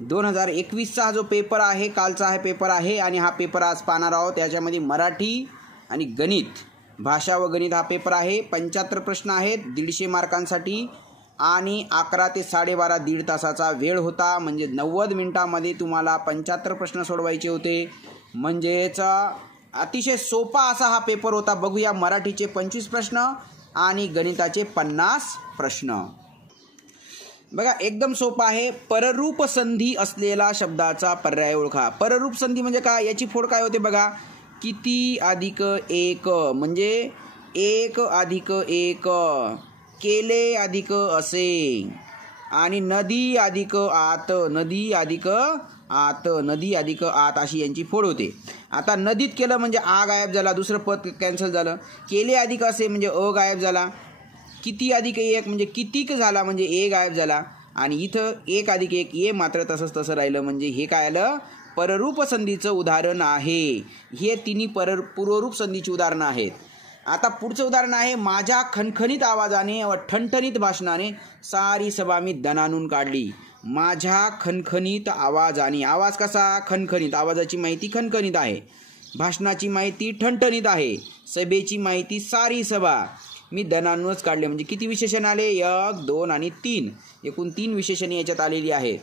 2021चा हा जो पेपर आहे, कालचा हा पेपर आहे आणि हा पेपर आज पाहणार आहोत. याच्यामध्ये मराठी आणि गणित, भाषा व गणित हा पेपर आहे. 75 प्रश्न आहेत 150 मार्कांसाठी आणि 11 ते 12.5 दीड तासाचा वेळ होता. म्हणजे 90 मिनिटांमध्ये तुम्हाला 75 प्रश्न सोडवायचे होते. म्हणजेच अतिशय सोपा असा हा पेपर होता. बघूया मराठीचे 25 प्रश्न आणि गणिताचे 50 प्रश्न. बघा एकदम सोपा आहे. पररूप संधी असलेला शब्दाचा पर्याय ओळखा. पररूप संधी म्हणजे काय, याची फोड काय होते बघा. किती अधिक एक म्हणजे 1 अधिक 1, केले अधिक असे आणि नदी अधिक आत, नदी अधिक आत, नदी अधिक आत अशी यांची फोड होते. आता नदीत केलं म्हणजे आ गायब झाला, दुसरं पद कॅन्सल झालं. केले अधिक असे म्हणजे अ गायब झाला. किती अधिक 1 म्हणजे कितीक झाला म्हणजे ए गायब झाला. आणि इथं 1 अधिक 1 ए मात्र तसंच तसं राहिलं. म्हणजे हे काय आलं, पररूप संधीचं उदाहरण आहे. हे तिन्ही पूर्वरूप संधीची उदाहरणं आहेत. आता पुढचं उदाहरण आहे. माझ्या खणखणीत आवाजाने व ठणठणीत भाषणाने सारी सभा मी दणानून काढली. माझ्या खणखणीत आवाजाने, आवाज कसा खणखणीत, आवाजाची माहिती खणखणीत आहे, भाषणाची माहिती ठणठणीत आहे, सभेची माहिती सारी सभा मी दणानूनच काढले. म्हणजे किती विशेषण आले, 1 2 आणि 3, एकूण 3 विशेषणे याच्यात आलेली आहेत.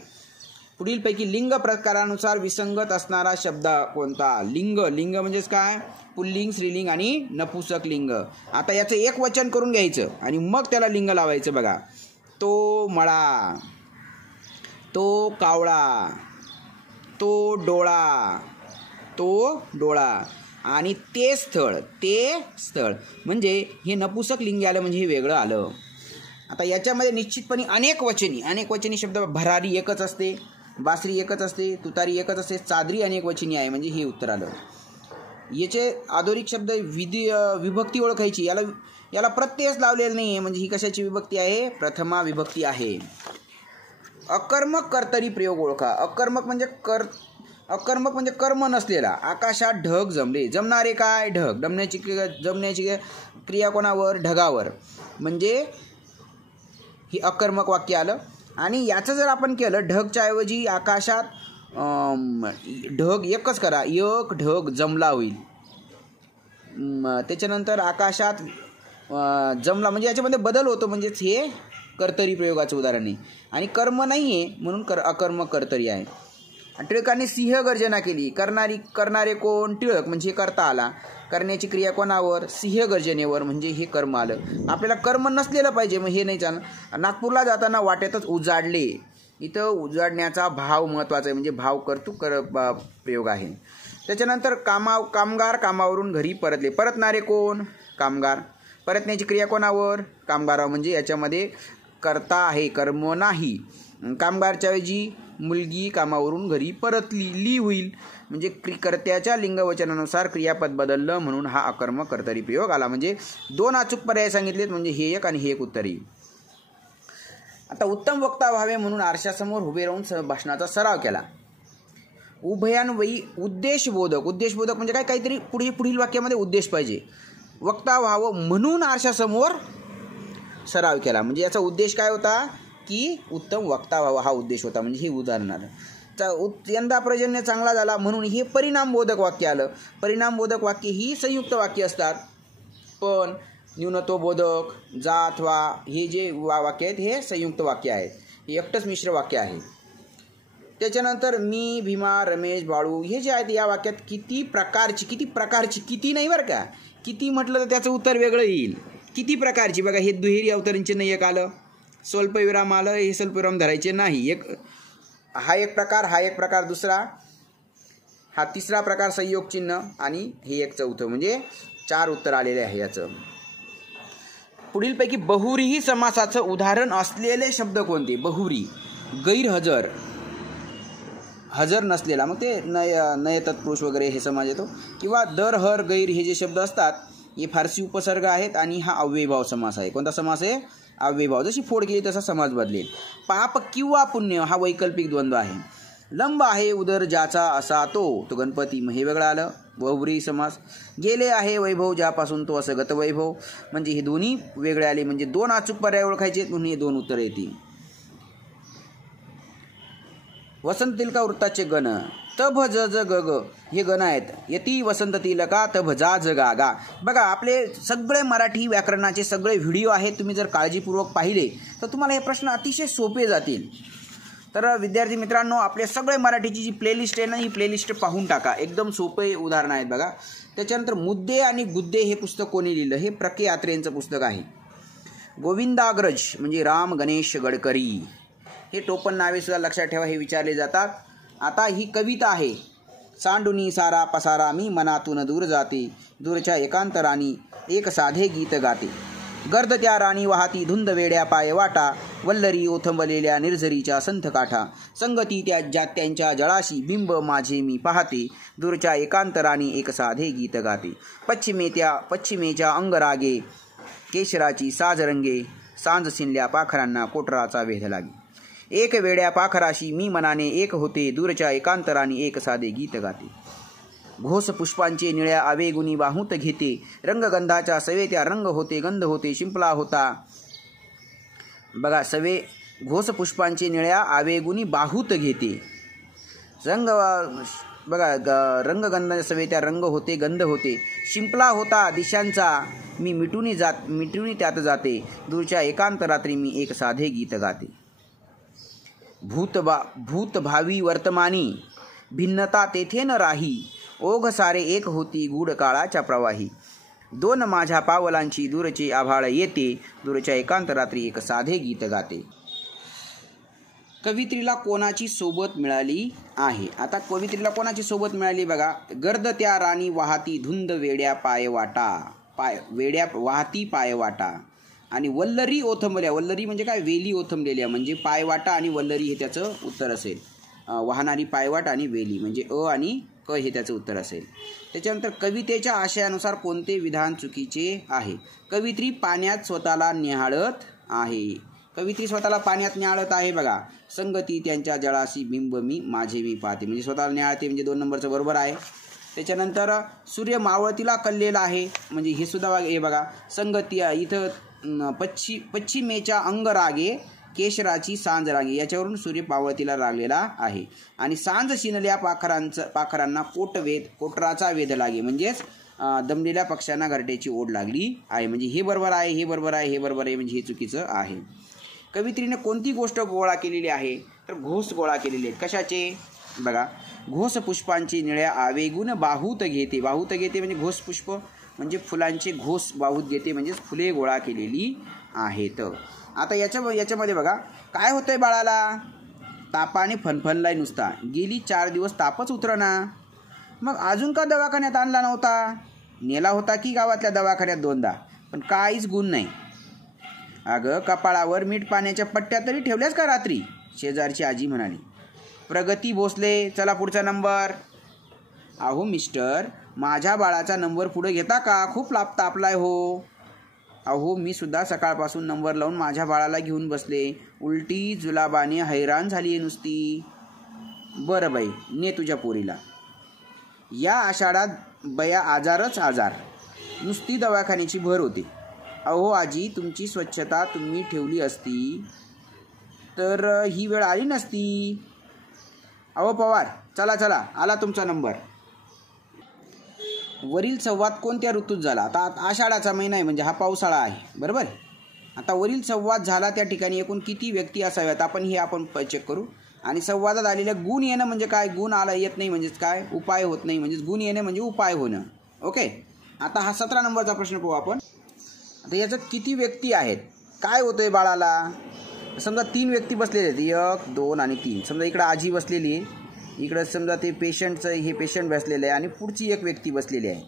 पुढीलपैकी लिंग प्रकारानुसार विसंगत असणारा शब्द कोणता. लिंग, लिंग म्हणजेच काय, पुल्लिंग, स्त्रीलिंग आणि नपुंसक लिंग. आता याचं एक वचन करून घ्यायचं आणि मग त्याला लिंग लावायचं. बघा, तो मळा, तो कावळा, तो डोळा, तो डोळा आणि ते स्थळ, ते स्थळ. म्हणजे हे नपुंसक लिंग आलं, म्हणजे हे वेगळं आलं. आता याच्यामध्ये निश्चितपणे अनेक वचनी शब्द, भरारी एकच असते, बासरी एकच असते, तुतारी एकच असते, चादरी अनेक वचनी आहे. म्हणजे हे उत्तर आलं. याचे अधोरेखित शब्द विभक्ती ओळखायची. याला प्रत्ययच लावलेला नाही आहे. म्हणजे ही कशाची विभक्ती आहे, प्रथमा विभक्ती आहे. अकर्मक कर्तरी प्रयोग ओळखा. अकर्मक म्हणजे कर्म नसलेला. आकाशात ढग जमले. जमणारे काय, ढग. जमण्याची क्रिया कोणावर, ढगावर. म्हणजे ही अकर्मक वाक्य आलं. आणि याचं जर आपण केलं, ढगच्या ऐवजी आकाशात ढग एकच करा, एक ढग जमला होईल. त्याच्यानंतर आकाशात जमला म्हणजे याच्यामध्ये बदल होतो. म्हणजेच हे कर्तरी प्रयोगाचं उदाहरण आहे. आणि कर्म नाही आहे म्हणून अकर्मक कर्तरी आहे. टिळकांनी सिंह गर्जना केली. करणारे कोण, टिळक. म्हणजे करता आला. करण्याची क्रिया कोणावर, सिंह गर्जनेवर. म्हणजे हे कर्म आलं. आपल्याला कर्म नसलेलं पाहिजे, मग हे नाही चालणार. नागपूरला जाताना वाटेतच उजाडले. इथं उजाडण्याचा भाव महत्त्वाचा आहे. म्हणजे भाव कर्तृक प्रयोग आहे. त्याच्यानंतर कामगार कामावरून घरी परतले. परतणारे कोण, कामगार. परतण्याची क्रिया कोणावर, कामगारावर. म्हणजे याच्यामध्ये कर्ता आहे, कर्म नाही. कामगारच्या ऐवजी मुलगी कामावरून घरी परतली, ली होईल. म्हणजे कर्त्याच्या लिंगवचनानुसार क्रियापद बदललं म्हणून हा अकर्मक कर्तरी प्रयोग आला. म्हणजे 2 अचूक पर्याय सांगितलेत. म्हणजे हे एक आणि हे एक उत्तर येईल. आता उत्तम वक्ता व्हावे म्हणून आरशासमोर उभे राहून भाषणाचा सराव केला. उभयान्वयी उद्देशबोधक. उद्देशबोधक म्हणजे काय, काहीतरी पुढील वाक्यामध्ये उद्देश पाहिजे. वक्ता व्हावं म्हणून आरशासमोर सराव केला. म्हणजे याचा उद्देश काय होता, की उत्तम वक्ता व्हावा हा उद्देश होता. म्हणजे हे उदाहरण आलं. यंदा पर्जन्य चांगला झाला म्हणून हे परिणामबोधक वाक्य आलं. परिणामबोधक वाक्य ही संयुक्त वाक्य असतात. पण न्यूनत्वबोधक, जा अथवा हे जे वाक्य आहेत हे संयुक्त वाक्य आहेत. हे एकटंच मिश्र वाक्य आहे. त्याच्यानंतर मी, भीमा, रमेश, बाळू हे जे आहेत या वाक्यात किती प्रकारची, किती नाही बरं का, किती म्हटलं तर त्याचं उत्तर वेगळं येईल. किती प्रकारची. बघा, हे दुहेरी अवतरणचे नाही एक आलं, स्वल्पविराम आलं, हे स्वल्पविराम धरायचे नाही. हा एक प्रकार दुसरा, हा तिसरा प्रकार संयोग चिन्ह आणि हे एक चौथं. म्हणजे 4 उत्तर आलेले आहे याचं. पुढीलपैकी बहुव्रीही समासाचं उदाहरण असलेले शब्द कोणते. बहुव्री, गैरहजर, हजर नसलेला, मग ते नय तत्पुरुष वगैरे हे समाज येतो. किंवा दर, हर, गैर हे जे शब्द असतात हे फारसी उपसर्ग आहेत. आणि हा अव्ययभाव समास आहे. कोणता समास आहे, अव्ययभाव. जशी फोड केली तसा समाज बदलेल. पाप किंवा पुण्य हा वैकल्पिक द्वंद्व आहे. लंब आहे उदर ज्याचा असा तो गणपती, मग हे वेगळं आलं, बहुव्रीही समास. गेले आहे वैभव ज्यापासून तो, असं गतवैभव. म्हणजे हे दोन्ही वेगळे आले. म्हणजे 2 अचूक पर्याय ओळखायचे म्हणून हे 2 उत्तर येतील. वसंत तिलका वृत्ताचे गण तभ ज ज ग ग हे गण आहेत. यती वसंत तिलका तभ जा ज गा गा. बघा आपले सगळे मराठी व्याकरणाचे सगळे व्हिडिओ आहेत, तुम्ही जर काळजीपूर्वक पाहिले तर तुम्हाला हे प्रश्न अतिशय सोपे जातील. तर विद्यार्थी मित्रांनो, आपले सगळे मराठीची जी प्लेलिस्ट आहे ना, ही प्लेलिस्ट पाहून टाका. एकदम सोपे उदाहरणं आहेत बघा. त्याच्यानंतर मुद्दे आणि गुद्दे हे पुस्तक कोणी लिहिलं? हे प्रके यात्रेंचं पुस्तक आहे. गोविंदाग्रज म्हणजे राम गणेश गडकरी. हे टोपण नावे सुद्धा लक्षात ठेवा, हे विचारले जातात. आता ही कविता आहे. सांडुनी सारा पसारा मी मनातून दूर जाते, दूरच्या एकांतरानी एक साधे गीत गाते. गर्द त्या राणी वाहती धुंद वेड्या पाय वाटा, वल्लरी ओथंबलेल्या निर्झरीच्या संथ काठा. संगती त्या जात्यांच्या जळाशी बिंब माझे मी पाहते, दूरच्या एकांतरानी एक साधे गीत गाते. पश्चिमेच्या अंगरागे केशराची साज रंगे, सांज शिनल्या पाखरांना कोटराचा वेध लागे. एक वेड्या पाखराशी मी मनाने एक होते, दूरच्या एकांतराने एक साधे गीत गाते. घोष पुष्पांचे निळ्या आवेगुनी बाहूत घेते, रंगगंधाच्या सवेत्या रंग होते गंध होते शिंपला होता. बघा, सवे घोष पुष्पांचे निळ्या आवेगुनी बाहूत घेते, रंग बघा रंगगंधाच्या सवेत्या रंग होते गंध होते शिंपला होता दिशांचा, मी मिटूनी त्यात जाते, दूरच्या एकांत रात्री मी एक साधे गीत गाते. भूत भावी वर्तमानी भिन्नता तेथे न राही, ओघ सारे एक होती गूढ काळाच्या प्रवाही. दोन माझ्या पावलांची दूरचे आभाळ येते, दूरच्या एकांत रात्री एक साधे गीत गाते. कवित्रीला कोणाची सोबत मिळाली आहे? आता कवित्रीला कोणाची सोबत मिळाली बघा. गर्द त्या राणी वाहती धुंद वेड्या वाहती पायवाटा आणि वल्लरी ओथंबल्या. वल्लरी म्हणजे काय? वेली ओथंबलेल्या म्हणजे पायवाटा आणि वल्लरी हे त्याचं उत्तर असेल. वाहणारी पायवाट आणि वेली म्हणजे अ आणि क हे त्याचं उत्तर असेल. त्याच्यानंतर कवितेच्या आशयानुसार कोणते विधान चुकीचे आहे? कवित्री पाण्यात स्वतःला न्याहाळत आहे. कवित्री स्वतःला पाण्यात न्याहाळत आहे बघा. संगती त्यांच्या जळाशी बिंब मी पाहते म्हणजे स्वतःला न्याहाळते म्हणजे 2 नंबरचं बरोबर आहे. त्याच्यानंतर सूर्य मावळतीला कललेला आहे म्हणजे हे सुद्धा हे बघा. संगती इथं पश्चिमेच्या अंगरागे केशराची सांज रागे याच्यावरून सूर्य पावळतीला लागलेला आहे. आणि सांज शिनल्या पाखरांना कोटराचा वेध लागे म्हणजेच दमलेल्या पक्ष्यांना घरट्याची ओढ लागली आहे म्हणजे हे बरोबर आहे, हे बरोबर आहे, हे बरोबर आहे म्हणजे हे चुकीचं आहे. कवित्रीने कोणती गोष्ट गोळा केलेली आहे? तर घोष गोळा केलेले आहेत. कशाचे? बघा, घोष पुष्पांची निळ्या आवेगून बाहूत घेते. बाहूत घेते म्हणजे घोष पुष्प म्हणजे फुलांचे घोष बाहूत घेते म्हणजेच फुले गोळा केलेली आहेत. आता याच्यामध्ये बघा काय होतंय बाळाला? तापाने फनफनलाय नुसता, गेली 4 दिवस तापच उतरना. मग अजून का दवाखान्यात आणला नव्हता? नेला होता की गावातल्या दवाखान्यात 2दा, पण काहीच गुण नाही. अगं कपाळावर मीठ पाण्याच्या पट्ट्या तरी ठेवल्यास का रात्री? शेजारची आजी म्हणाली. प्रगती भोसले, चला पुढचा नंबर. अहो मिस्टर, माझ्या बाळाचा नंबर पुढे घेता का? खूप तापलाय हो. अहो मी सुद्धा सकाळपासून नंबर लावून माझ्या बाळाला घेऊन बसले, उलटी जुलाबाने हैराण झाली आहे नुसती. बरं बाई, ने तुझ्या पोरीला. या आषाढात बया आजारच आजार, नुसती दवाखान्याची भर होते. अहो आजी, तुमची स्वच्छता तुम्ही ठेवली असती तर ही वेळ आली नसती. अहो पवार, चला आला तुमचा नंबर. वरील संवाद कोणत्या ऋतूत झाला? आता आषाढाचा महिना आहे म्हणजे हा पावसाळा आहे, बरोबर. आता वरील संवाद झाला त्या ठिकाणी एकूण किती व्यक्ती असाव्यात आपण चेक करू. आणि संवादात आलेल्या गुण येणं म्हणजे काय? गुण आला येत नाही म्हणजेच काय? उपाय होत नाही म्हणजेच गुण येणे म्हणजे उपाय होणं. ओके. आता हा 17 नंबरचा प्रश्न पाहू आपण. आता याच्यात किती व्यक्ती आहेत? काय होतंय बाळाला? समजा 3 व्यक्ती बसलेले आहेत, 1, 2 आणि 3. समजा इकडं आजी बसलेली आहे, इकडं समजा ते हे पेशंट बसलेलं आहे आणि पुढची एक व्यक्ती बसलेली आहे.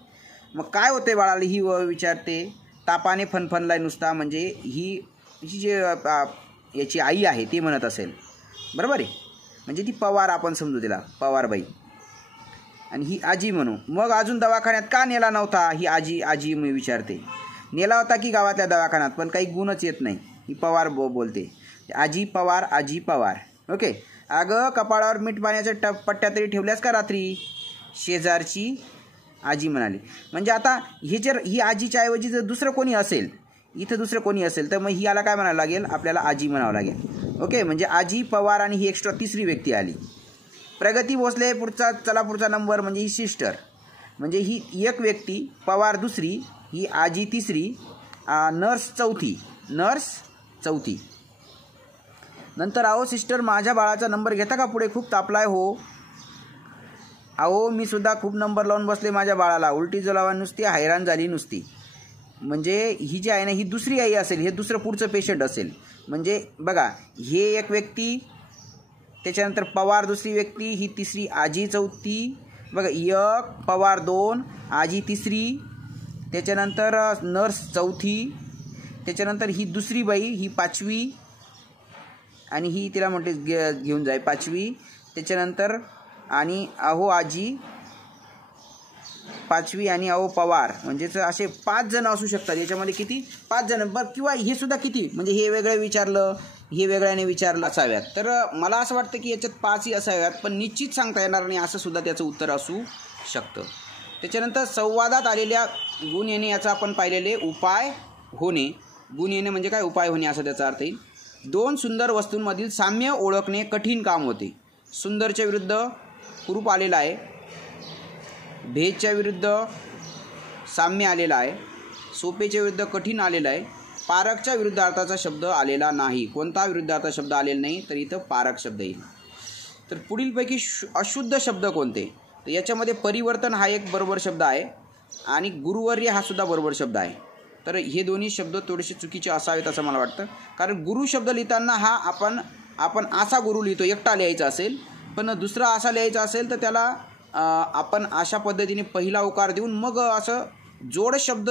मग काय होतंय बाळाला? ही विचारते. तापाने फनफनलाय नुसता म्हणजे ही जे याची आई आहे ती म्हणत असेल, बरोबर आहे. म्हणजे ती पवार आपण समजू तिला, पवारबाई. आणि ही आजी म्हणू. मग अजून दवाखान्यात का नेला नव्हता? ही आजी मी विचारते. नेला होता की गावातल्या दवाखान्यात, पण काही गुणच येत नाही. ही पवार बोलते. आजी पवार. ओके. अगं कपाळावर मीठ पाण्याच्या पट्ट्या तरी ठेवल्यास का रात्री? शेजारची आजी म्हणाली. म्हणजे आता ही आजीच्या ऐवजी जर दुसरं कोणी असेल तर मग ही याला काय म्हणावं लागेल? आपल्याला आजी म्हणावं लागेल. ओके. म्हणजे आजी पवार आणि ही एक्स्ट्रा 3री व्यक्ती आली. प्रगती भोसले पुढचा, चला पुढचा नंबर म्हणजे ही सिस्टर, म्हणजे ही एक व्यक्ती, पवार दुसरी, ही आजी तिसरी, नर्स चौथी. नंतर अहो सिस्टर माझ्या बाळाचा नंबर घेता का पुढे, खूप तापलाय हो. अहो मी सुद्धा खूप नंबर लावून बसले माझ्या बाळाला, उलटी जुलावा नुसती हैराण झाली नुसती. म्हणजे ही जी आहे ना ही दुसरी आई असेल, हे दुसरं पुढचं पेशंट असेल. म्हणजे बघा हे एक व्यक्ती, त्याच्यानंतर पवार दुसरी व्यक्ती, ही तिसरी आजी चौथी, बघा एक पवार दोन, आजी तिसरी, त्याच्यानंतर नर्स चौथी, त्याच्यानंतर ही दुसरी बाई ही पाचवी, आणि ही तिला म्हणते घेऊन जाय पाचवी, त्याच्यानंतर आणि अहो आजी पाचवी, आणि अहो पवार, म्हणजेच असे 5 जण असू शकतात याच्यामध्ये. किती 5 जण, बरं किंवा हे सुद्धा किती, म्हणजे हे वेगळं विचारलं, हे वेगळ्याने विचारलं असाव्यात. तर मला असं वाटतं की याच्यात 5ही असाव्यात, पण निश्चित सांगता येणार नाही असं सुद्धा त्याचं उत्तर असू शकतं. त्याच्यानंतर संवादात आलेल्या गुण येणे, याचा आपण पाहिलेले उपाय होणे. गुण येणे म्हणजे काय, उपाय होणे असा त्याचा अर्थ येईल. 2 सुंदर वस्तूंमधील साम्य ओळखणे कठीण काम होते. सुंदरच्या विरुद्ध कुरूप आलेला आहे, भेदच्या विरुद्ध साम्य आलेला आहे, सोपेच्या विरुद्ध कठीण आलेला आहे, पारकच्या विरुद्ध अर्थाचा शब्द आलेला नाही. कोणता विरुद्ध अर्थाचा शब्द आलेला नाही, तर इथं पारक शब्द येईल. तर पुढीलपैकी अशुद्ध शब्द कोणते, तर याच्यामध्ये परिवर्तन हा एक बरोबर शब्द आहे, आणि गुरुवर्य हा सुद्धा बरोबर शब्द आहे. तर हे दोन्ही शब्द थोडेसे चुकीचे असावेत असं मला वाटतं. कारण गुरु शब्द लिहिताना हा आपण असा गुरु लिहितो, एकटा लिहायचा असेल, पण दुसरा असा लिहायचा असेल तर त्याला आपण अशा पद्धतीने पहिला उकार देऊन मग असं जोड शब्द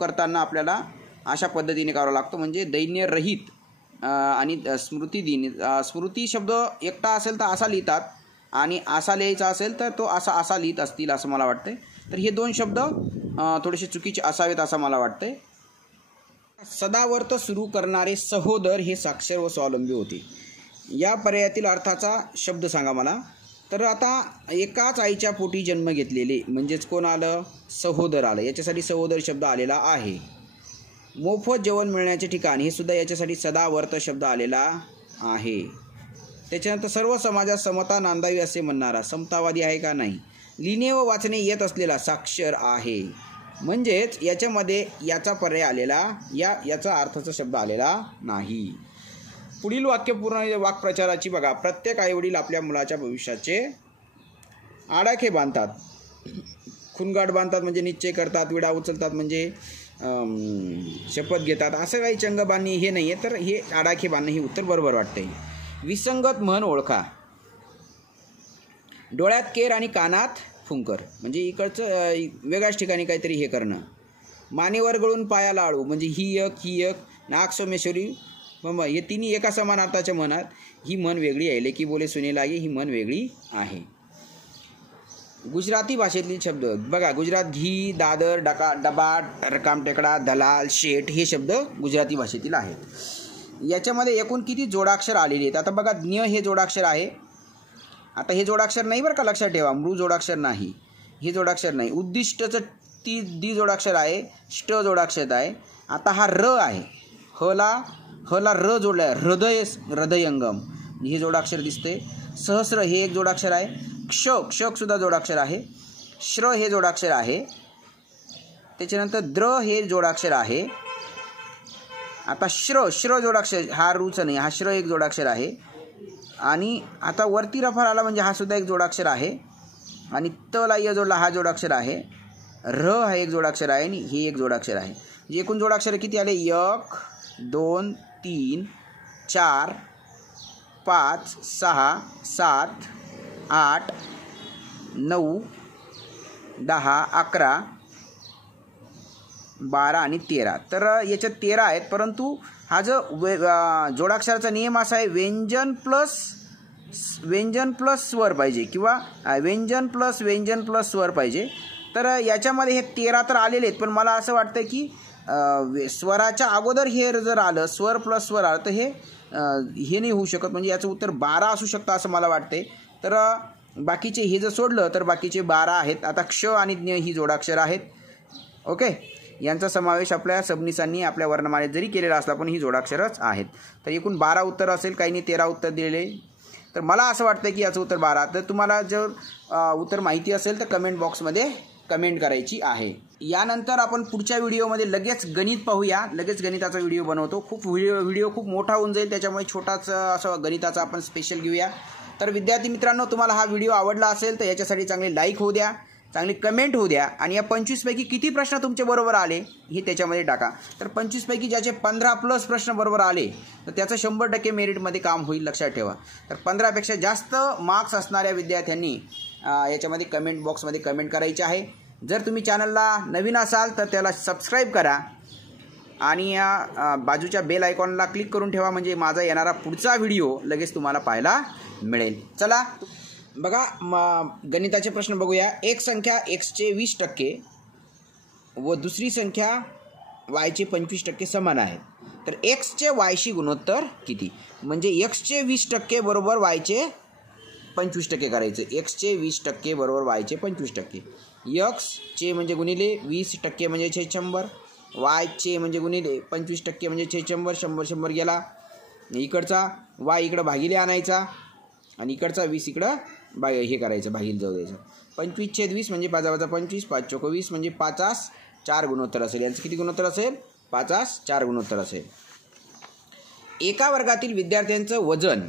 करताना आपल्याला अशा पद्धतीने करावं लागतं. म्हणजे दैन्यरहित आणि स्मृती शब्द एकटा असेल तर असा लिहितात, आणि असा लिहायचा असेल तर तो असा लिहित असतील असं मला वाटतं. तर हे 2 शब्द थोडेसे चुकीचे असावेत असं मला वाटतंय. सदावर्त सुरू करणारे सहोदर हे साक्षर व स्वावलंबी होते. या पर्यायातील अर्थाचा शब्द सांगा मला. तर आता एकाच आईच्या पोटी जन्म घेतलेले म्हणजेच कोण आलं, सहोदर आलं. याच्यासाठी सहोदर शब्द आलेला आहे. मोफत जेवण मिळण्याचे ठिकाण, हे सुद्धा याच्यासाठी सदावर्त शब्द आलेला आहे. त्याच्यानंतर सर्व समाजात समता नांदावी असे म्हणणारा, समतावादी आहे का, नाही. लिहिणे व वाचणे येत असलेला, साक्षर आहे. म्हणजेच याच्यामध्ये याचा पर्याय आलेला, याचा अर्थाचा शब्द आलेला नाही. पुढील वाक्य पूर्ण वाक्प्रचाराची बघा. प्रत्येक आईवडील आपल्या मुलाच्या भविष्याचे आडाखे बांधतात. खुणगाठ बांधतात म्हणजे निश्चय करतात, विडा उचलतात म्हणजे शपथ घेतात. असं काही चंगबांधणी हे नाही आहे, तर हे आडाखे बांधणे हे उत्तर बरोबर वाटते. विसंगत म्हण ओळखा. डोळ्यात केर आणि कानात फुंकर, म्हणजे इकडचं वेगळ्याच ठिकाणी काहीतरी हे करणं. मानेवर गळून पायाला आळू, म्हणजे ही एक नाग सोमेश्वरी, हे तिन्ही एका समान अर्थाच्या म्हणात. ही म्हण वेगळी आहे. लेकी बोले सुने लागे ही म्हण वेगळी आहे. गुजराती भाषेतील शब्द बघा. गुजरात घी, दादर, डबा, रकामटेकडा, दलाल, शेठ हे शब्द गुजराती भाषेतील आहेत. याच्यामध्ये एकूण किती जोडाक्षर आलेले आहेत. आता बघा, ज्ञ हे जोडाक्षर आहे. आता हे जोडाक्षर नाही बरं का, लक्षात ठेवा. मृ जोडाक्षर नाही, हे जोडाक्षर नाही. उद्दिष्टचं दी जोडाक्षर आहे, ष्ट जोडाक्षर आहे. आता हा र आहे, हला र जोडला आहे. हृदयंगम हे जोडाक्षर दिसते. सहस्र हे एक जोडाक्षर आहे. क्षक सुद्धा जोडाक्षर आहे. श्र हे जोडाक्षर आहे. त्याच्यानंतर द्र हे जोडाक्षर आहे. आता श्र जोडाक्षर, हा रूच नाही, हा श्र एक जोडाक्षर आहे. आणि आता वरती रफार आला म्हणजे हा सुद्धा एक जोडाक्षर आहे. आणि तला य जोडला हा जोडाक्षर आहे. र हा एक जोडाक्षर आहे आणि ही एक जोडाक्षर आहे. म्हणजे एकूण जोडाक्षर किती आले? 1 2 3 4 5 6 7 8 9 10 11 12 आणि 13. तर याच्यात 13 आहेत. परंतु हा जो जोडाक्षराचा नियम असा आहे, व्यंजन प्लस स्वर पाहिजे किंवा व्यंजन प्लस स्वर पाहिजे. तर याच्यामध्ये हे 13 तर आलेले आहेत, पण मला असं वाटतं की स्वराच्या अगोदर हे जर आलं, स्वर प्लस स्वर आलं, तर हे नाही होऊ शकत. म्हणजे याचं उत्तर 12 असू शकतं असं मला वाटते. तर बाकीचे हे जर सोडलं तर बाकीचे 12 आहेत. आता क्ष आणि ज्ञ ही जोडाक्षर आहेत. ओके, यांचा समावेश आपल्या सबनिसांनी आपल्या वर्णमालेत जरी केलेला असला पण ही जोडाक्षरच आहेत. तर एकूण 12 उत्तर असेल, काहींनी 13 उत्तर दिलेले. तर मला असं वाटतं की याचं उत्तर 12. तर तुम्हाला जर उत्तर माहिती असेल तर कमेंट बॉक्समध्ये कमेंट करायची आहे. यानंतर आपण पुढच्या व्हिडिओमध्ये लगेच गणित पाहूया. लगेच गणिताचा व्हिडिओ बनवतो. व्हिडिओ खूप मोठा होऊन जाईल, त्याच्यामुळे छोटाच असं गणिताचा आपण स्पेशल घेऊया. तर विद्यार्थी मित्रांनो, तुम्हाला हा व्हिडिओ आवडला असेल तर याच्यासाठी चांगले लाईक होऊ द्या, चांगली कमेंट होऊ द्या आणि या 25 पैकी किती प्रश्न तुमचे बरोबर आले हे त्याच्यामध्ये टाका. तर 25 पैकी ज्याचे 15+ प्रश्न बरोबर आले तर त्याचं 100% मेरिटमध्ये काम होईल, लक्षात ठेवा. तर 15पेक्षा जास्त मार्क्स असणाऱ्या विद्यार्थ्यांनी याच्यामध्ये कमेंट बॉक्समध्ये कमेंट करायची आहे. जर तुम्ही चॅनलला नवीन असाल तर त्याला सबस्क्राईब करा आणि बाजूच्या बेल आयकॉनला क्लिक करून ठेवा, म्हणजे माझा येणारा पुढचा व्हिडिओ लगेच तुम्हाला पाहायला मिळेल. चला बघा, गणिताचे प्रश्न बघूया. एक संख्या xचे 20% व दुसरी संख्या yचे 25% समान आहेत. तर xचे yशी गुणोत्तर किती? म्हणजे xचे 20% बरोबर yचे 25% करायचं. xचे 20% बरोबर yचे 25%. xचे म्हणजे गुणिले 20% म्हणजे 100, yचे म्हणजे गुणिले 25% म्हणजे 100. 100 गेला. इकडचा y इकडं भागिले आणायचा आणि इकडचा 20 इकडं हे करायचं, भागिले जाऊ द्यायचं. 25/20 म्हणजे 5 - 25, 5 × 20 म्हणजे 5/4 गुणोत्तर असेल. यांचं किती गुणोत्तर असेल? 5/4 गुणोत्तर असेल. एका वर्गातील विद्यार्थ्यांचं वजन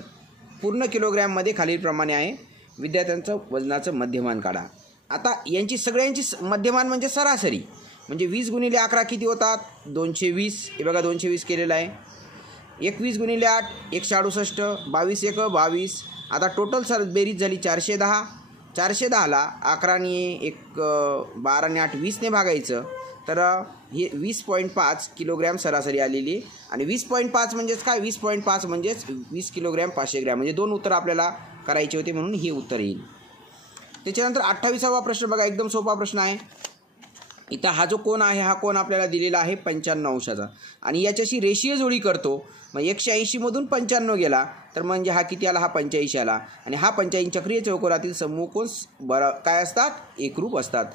पूर्ण किलोग्रॅममध्ये खालीलप्रमाणे आहे. विद्यार्थ्यांचं वजनाचं मध्यमान काढा. आता यांची सगळ्यांची मध्यमान म्हणजे सरासरी, म्हणजे 20 × 11 किती होतात? 220. हे बघा 220 केलेलं आहे. 21 × 8 168, 22 × 1 22. आता टोटल बेरीज झाली 410. 410ला 11ने 12 ने 8 20ने भागायचं, तर हे 20.5 किलोग्रॅम सरासरी आलेली. आणि 20.5 म्हणजेच काय? 20.5 म्हणजेच 20 किलोग्रॅम 500 ग्रॅम, म्हणजे 2 उत्तर आपल्याला करायचे होते म्हणून हे उत्तर येईल. त्याच्यानंतर 28वा प्रश्न बघा, एकदम सोपा प्रश्न आहे. इथं हा जो कोन आहे, हा कोन आपल्याला दिलेला आहे 55 अंशाचा आणि याच्याशी रेषीय जोडी करतो. मग 180 मधून 95 गेला तर म्हणजे हा किती आला? हा 85 आला. आणि हा 85 चक्रीय चौकोनातील समकोन काय असतात? एकरूप असतात.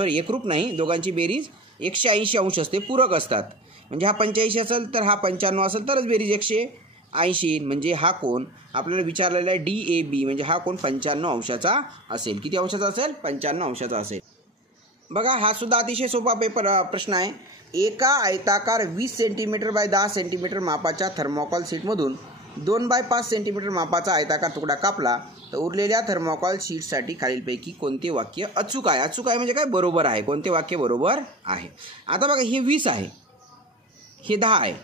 एकरूप नाही, दोघांची बेरीज 180 अंश असते, पूरक असतात. म्हणजे हा 85 असेल तर हा 95 असेल तरच बेरीज 180. म्हणजे हा कोन आपल्याला विचारलेला आहे DAB, म्हणजे हा कोन 55 अंशाचा असेल. किती अंशाचा असेल? 55 अंशाचा असेल. बघा, हा सुद्धा अतिशय सोपा प्रश्न आहे. एका आयताकार 20 सेंटीमीटर बाय 10 सेंटीमीटर मापाच्या थर्मोकॉल शीटमधून 2 बाय 5 सेंटीमीटर मापाचा आयताकार तुकडा कापला तर उरलेल्या थर्मोकॉल शीटसाठी खालीलपैकी कोणते वाक्य अचूक आहे? अचूक आहे म्हणजे काय? बरोबर आहे. कोणते वाक्य बरोबर आहे? आता बघा, हे 20 आहे, हे 10 आहे.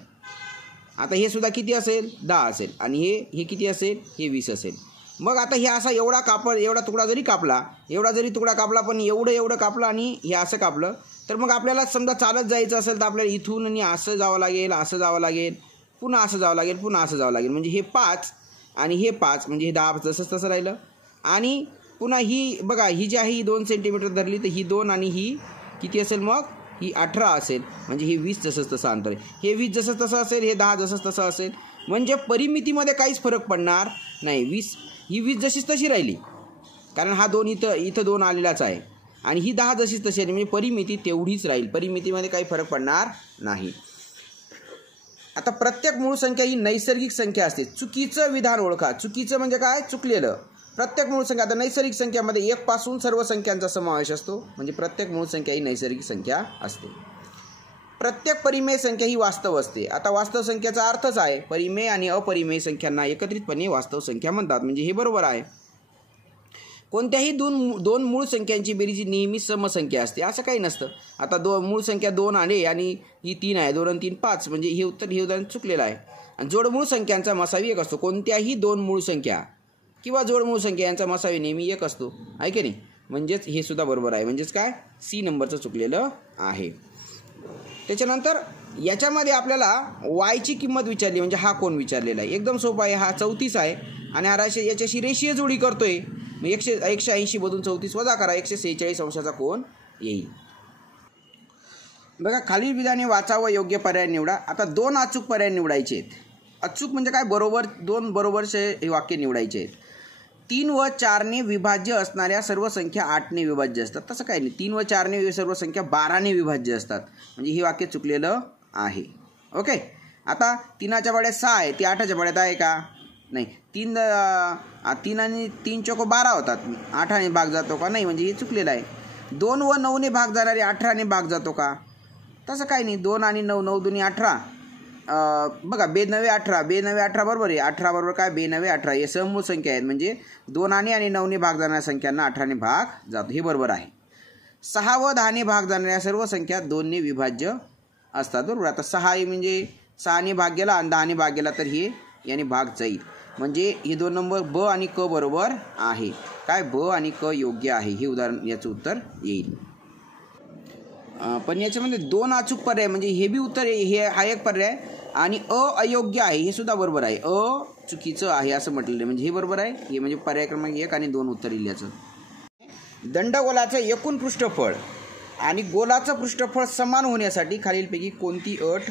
आता हे सुद्धा किती असेल? 10 असेल. आणि हे किती असेल? हे 20 असेल. मग आता हे असा एवढा तुकडा जरी कापला, पण एवढं कापलं आणि हे असं कापलं, तर मग आपल्याला समजा चालत जायचं असेल तर आपल्याला इथून आणि असं जावं लागेल, असं जावं लागेल, पुन्हा असं जावं लागेल, पुन्हा असं जावं लागेल. म्हणजे हे 5 आणि हे 5 म्हणजे हे 10 जसंच तसं राहिलं. आणि पुन्हा ही बघा, ही जी आहे ही 2 सेंटीमीटर धरली तर ही 2 आणि ही किती असेल? मग ही 18 असेल. म्हणजे हे 20 जसंच तसं अंतर आहे. हे 20 जसंच तसं असेल, हे 10 जसंच तसं असेल. म्हणजे परिमितीमध्ये काहीच फरक पडणार नाही. ही 20 जशीच तशी राहिली, कारण हा 2 इथं 2 आलेलाच आहे. आणि ही 10 जशीच तशी आली, म्हणजे परिमिती तेवढीच राहील. परिमितीमध्ये काही फरक पडणार नाही. आता प्रत्येक मूळ संख्या ही नैसर्गिक संख्या असते. चुकीचं विधान ओळखा. चुकीचं म्हणजे काय? चुकलेलं. प्रत्येक मूळ संख्या, आता नैसर्गिक संख्यामध्ये 1 पासून सर्व संख्यांचा समावेश असतो, म्हणजे प्रत्येक मूळ संख्या ही नैसर्गिक संख्या असते. प्रत्येक परिमेय संख्या ही वास्तव असते. आता वास्तव संख्येचा अर्थच आहे, परिमेय आणि अपरिमेय संख्यांना एकत्रितपणे वास्तव संख्या म्हणतात, म्हणजे हे बरोबर आहे. कोणत्याही दोन मूळ संख्यांची बेरीज नेहमी समसंख्या असते, असं काही नसतं. आता मूळ संख्या 2 आले आणि ही 3 आहे, 2 आणि 3 5, म्हणजे हे उदाहरण चुकलेलं आहे. आणि जोडमूळ संख्यांचा मसावी 1 असतो. कोणत्याही 2 मूळ संख्या किंवा जोडमूळ संख्या यांचा मसावी नेहमी 1 असतो, आहे की नाही? म्हणजेच हे सुद्धा बरोबर आहे. म्हणजेच काय? सी नंबरचं चुकलेलं आहे. त्याच्यानंतर याच्यामध्ये आपल्याला वायची किंमत विचारली, म्हणजे हा कोन विचारलेला आहे. एकदम सोपा आहे. हा 34 आहे आणि हा याच्याशी रेषीय जोडी करतोय. 180 मधून 34 वजा करा, 146 अंशाचा कोन येईल. बघा, खालील विधाने वाचा व योग्य पर्याय निवडा. आता 2 अचूक पर्याय निवडायचे आहेत. अचूक म्हणजे काय? बरोबर. 2 बरोबरचे हे वाक्य निवडायचे आहेत. 3 व 4ने विभाज्य असणाऱ्या सर्व संख्या 8ने विभाज्य असतात. तसं काही नाही. 3 व 4ने सर्व संख्या 12ने विभाज्य असतात, म्हणजे हे वाक्य चुकलेलं आहे. ओके. आता 3च्या पाड्यात 6 आहे, ती 8च्या पाड्यात आहे का? नाही 3 आणि 3 चौको 12 होतात. 8ने भाग जातो का? नाही, म्हणजे हे चुकलेलं आहे. 2 व 9ने भाग जाणारे 18ने भाग जातो का? तसं काही नाही. 2 आणि 9, 9 दुनी 18. बघा 2 9 18, 2 9 18 बरोबर आहे. 18 बरोबर काय? 2 9 18 हे सममूळ संख्या आहेत. म्हणजे 2 आणि 9ने भाग जाणाऱ्या संख्यांना 18ने भाग जातो, हे बरोबर आहे. 6 व 10ने भाग जाणाऱ्या सर्व संख्या 2ने विभाज्य असतात, बरोबर. आता 6 म्हणजे 6ने भाग गेला आणि 10ने भाग गेला तर हे याने भाग जाईल. म्हणजे हे 2 नंबर ब आणि क बरोबर आहे. काय? ब आणि क योग्य आहे. हे उदाहरण याचं उत्तर येईल. पण याच्यामध्ये 2 अचूक पर्याय, म्हणजे हे बी उत्तर हे हा एक पर्याय आणि अयोग्य आहे हे सुद्धा बरोबर आहे. चुकीचं आहे असं म्हटलेलं आहे, म्हणजे हे बरोबर आहे. हे म्हणजे पर्याय क्रमांक 1 आणि 2 उत्तर येईल याचं. दंडगोलाचं एकूण पृष्ठफळ आणि गोलाचं पृष्ठफळ समान होण्यासाठी खालीलपैकी कोणती अट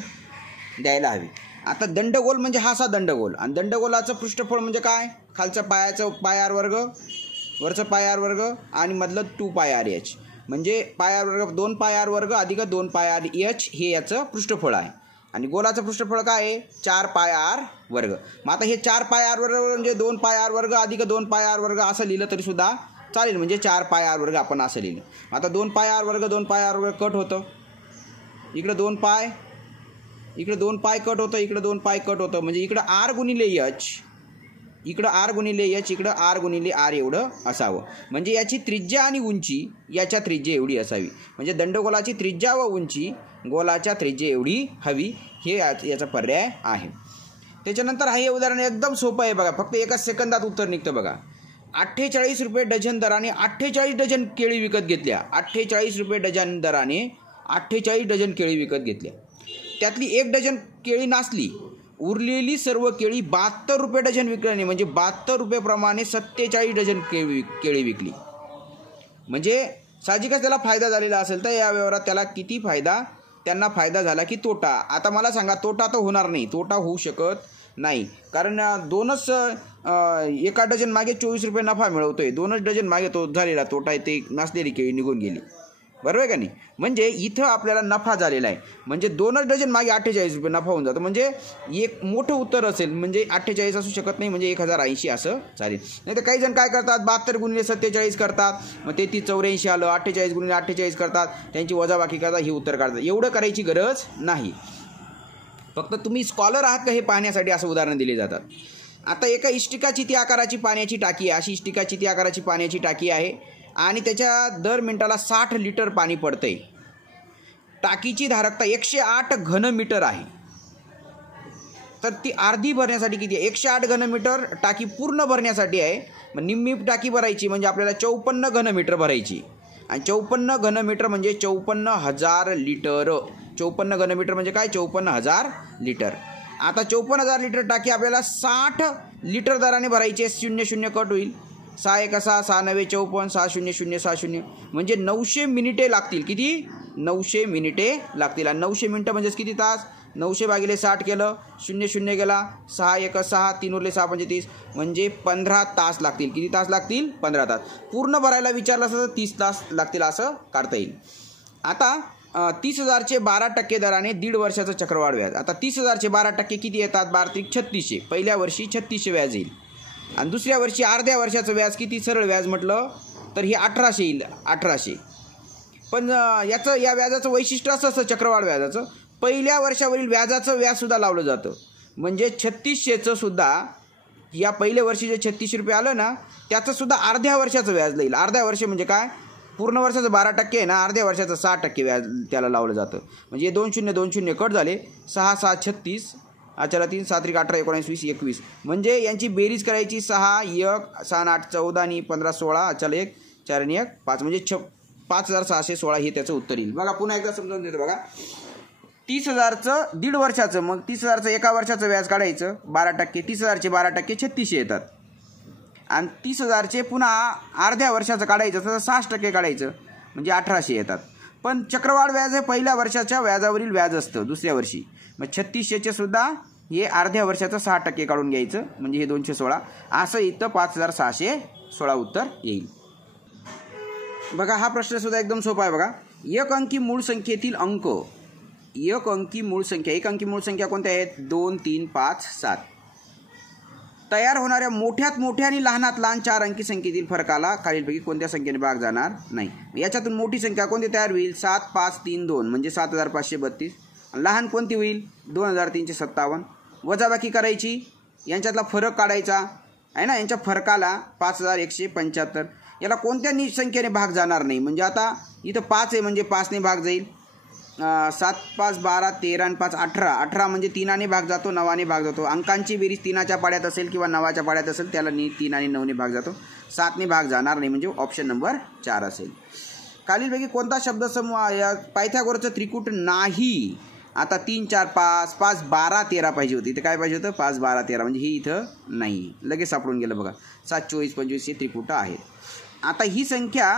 द्यायला हवी? आता दंडगोल म्हणजे हा असा दंडगोल, आणि दंडगोलाचं पृष्ठफळ म्हणजे काय? खालच्या पायाचं πr वर्ग, वरचं πr वर्ग आणि मधलं 2πrh, म्हणजे πr वर्ग 2πr वर्ग अधिक 2πrh हे याचं पृष्ठफळ आहे. आणि गोलाचं पृष्ठफळ काय आहे? 4πr वर्ग. मग आता हे 4πr वर्ग म्हणजे 2πr वर्ग अधिक 2πr वर्ग असं लिहिलं तरी सुद्धा चालेल, म्हणजे 4πr वर्ग आपण असं लिहिलं. आता 2πr वर्ग 2πr वर्ग कट होतं, इकडं 2π, इकडे 2π कट होतं, इकडे 2π कट होतं, म्हणजे इकडं r गुणिले h, इकडं r गुणिले h, इकडं r गुणिले r एवढं असावं. म्हणजे याची त्रिज्या आणि उंची याच्या त्रिज्या एवढी असावी. म्हणजे दंडगोलाची त्रिज्या व उंची गोलाच्या त्रिज्या एवढी हवी, हे याचा पर्याय आहे. त्याच्यानंतर हे उदाहरण एकदम सोपं आहे बघा, फक्त एका सेकंदात उत्तर निघतं बघा. 48 रुपये डझन दराने 48 डझन केळी विकत घेतल्या. 48 रुपये डझन दराने 48 डझन केळी विकत घेतल्या. त्यातली 1 डझन केळी नासली, उरलेली सर्व केळी 72 रुपये डझन विकल्याने, म्हणजे 72 रुपयेप्रमाणे 47 डझन केळी विकली. म्हणजे साहजिकच त्याला फायदा झालेला असेल, तर या व्यवहारात त्याला किती फायदा, त्यांना फायदा झाला की तोटा? आता मला सांगा, तोटा तर होणार नाही, तोटा होऊ शकत नाही, कारण 2च 1 डझन मागे 24 रुपये नफा मिळवतोय, 2च डझन मागे तो झालेला तोटा आहे, ते नासलेली केळी निघून गेली, बरोबर आहे का नाही? म्हणजे इथं आपल्याला नफा झालेला आहे, म्हणजे 2च डझन मागे 48 रुपये नफा होऊन जातो. म्हणजे एक मोठं उत्तर असेल, म्हणजे 48 असू शकत नाही, म्हणजे 1080 असं चालेल. नाही तर काही जण काय करतात, 72 गुणिले 47 करतात, मग ते 84 आलं, 48 गुणिले 48 करतात, त्यांची वजाबाकी करतात, हे उत्तर काढतात. एवढं करायची गरज नाही. फक्त तुम्ही स्कॉलर आहात का हे पाहण्यासाठी असं उदाहरण दिले जातात. आता एका इष्टिकाची ती आकाराची पाण्याची टाकी आहे, अशी इष्टिकाची ती आकाराची पाण्याची टाकी आहे आणि त्याच्या दर मिनिटाला 60 लिटर पाणी पडतंय. टाकीची धारकता 108 घनमीटर आहे. तर ती अर्धी भरण्यासाठी किती आहे? 108 घनमीटर टाकी पूर्ण भरण्यासाठी आहे. मग निम्मी टाकी भरायची म्हणजे आपल्याला 54 घनमीटर भरायची, आणि 54 घनमीटर म्हणजे 54,000 लिटर. 54 घनमीटर म्हणजे काय? 54,000 लिटर. आता 54,000 लिटर टाकी आपल्याला 60 लिटर दराने भरायची आहे. 0 0 कट होईल, 6 1 6, 6 9 54, 6 0 0 6 0, म्हणजे 900 मिनिटे लागतील. किती? 900 मिनिटे लागतील. आणि 900 मिनिटं म्हणजेच किती तास? 900 भागिले 60 केलं, 0 0 गेला, 6 1 6, 3 उरले 6 पंचे 30, म्हणजे 15 तास लागतील. किती तास लागतील? 15 तास. पूर्ण भरायला विचारलं असं तर 30 तास लागतील असं काढता येईल. आता 30,000चे 12% दराने 1.5 वर्षाचं चक्रवाढ व्याज. आता 30,000चे 12% किती येतात? 12 3600. पहिल्या वर्षी 3600 व्याज येईल, आणि दुसऱ्या वर्षी अर्ध्या वर्षाचं व्याज किती? सरळ व्याज म्हटलं तर हे 1800 येईल. 1800. पण या व्याजाचं वैशिष्ट्य असं असतं चक्रवाढ व्याजाचं, पहिल्या वर्षावरील व्याजाचं व्याजसुद्धा लावलं जातं. म्हणजे 3600चं सुद्धा, या पहिल्या वर्षी जे 3600 रुपये आलं ना, त्याचं सुद्धा अर्ध्या वर्षाचं व्याज येईल. अर्ध्या वर्ष म्हणजे काय? पूर्ण वर्षाचं 12% आहे ना, अर्ध्या वर्षाचं 6% व्याज त्याला लावलं जातं. म्हणजे 2 0 2 0 कट झाले, 6 6 36, अचाला 3 7 3 18 19 20 21, म्हणजे यांची बेरीज करायची. 6 1 6 8 14 आणि 15 16, अचाला 1 4 आणि 1 5, म्हणजे 5616 हे त्याचं उत्तर येईल. बघा पुन्हा एकदा समजावून देतो बघा. 30,000चं 1.5 वर्षाचं, मग 30,000चं 1 वर्षाचं व्याज काढायचं 12%. 30,000चे 12% 3600 येतात, आणि 30,000चे पुन्हा अर्ध्या वर्षाचं काढायचं तर 60% काढायचं, म्हणजे 1800 येतात. पण चक्रवाढ व्याज हे पहिल्या वर्षाच्या व्याजावरील व्याज असतं दुसऱ्या वर्षी. मग 3600चे सुद्धा हे अर्ध्या वर्षाचं 6% काढून घ्यायचं, म्हणजे हे 216. असं इथं 5616 उत्तर येईल. बघा हा प्रश्न सुद्धा एकदम सोपा आहे. बघा, एक अंकी मूळ संख्येतील अंक, एक अंकी मूळ संख्या, एक अंकी मूळ संख्या कोणत्या आहेत? 2 3 5 7. तयार होणाऱ्या मोठ्यात मोठ्या आणि लहानात लहान 4 अंकी संख्येतील फरकाला खालीलपैकी कोणत्या संख्येने भाग जाणार नाही. याच्यातून मोठी संख्या कोणती तयार होईल? 7532 म्हणजे 7532. लहान कोणती होईल? 2357. वजाबाकी करायची, यांच्यातला फरक काढायचा आहे ना, यांच्या फरकाला 5175. याला कोणत्या संख्येने भाग जाणार नाही? म्हणजे आता इथं 5 आहे म्हणजे 5ने भाग जाईल. 7 5 12 13 आणि 5 18. 18 म्हणजे 3ने भाग जातो, 9ने भाग जातो. अंकांची बेरीज 3च्या पाड्यात असेल किंवा 9च्या पाड्यात असेल त्याला 3 आणि 9ने भाग जातो. 7ने भाग जाणार नाही म्हणजे ऑप्शन नंबर 4 असेल. खालीलपैकी कोणता शब्दसमूह या पायथागोरसचं त्रिकूट नाही? आता 3 4 5 5 12 13 पाहिजे होती. इथे काय पाहिजे होतं? 5 12 13 म्हणजे ही इथं नाही. लगेच सापडून गेलं बघा. 7 24 25 हे त्रिकूट आहेत. आता ही संख्या,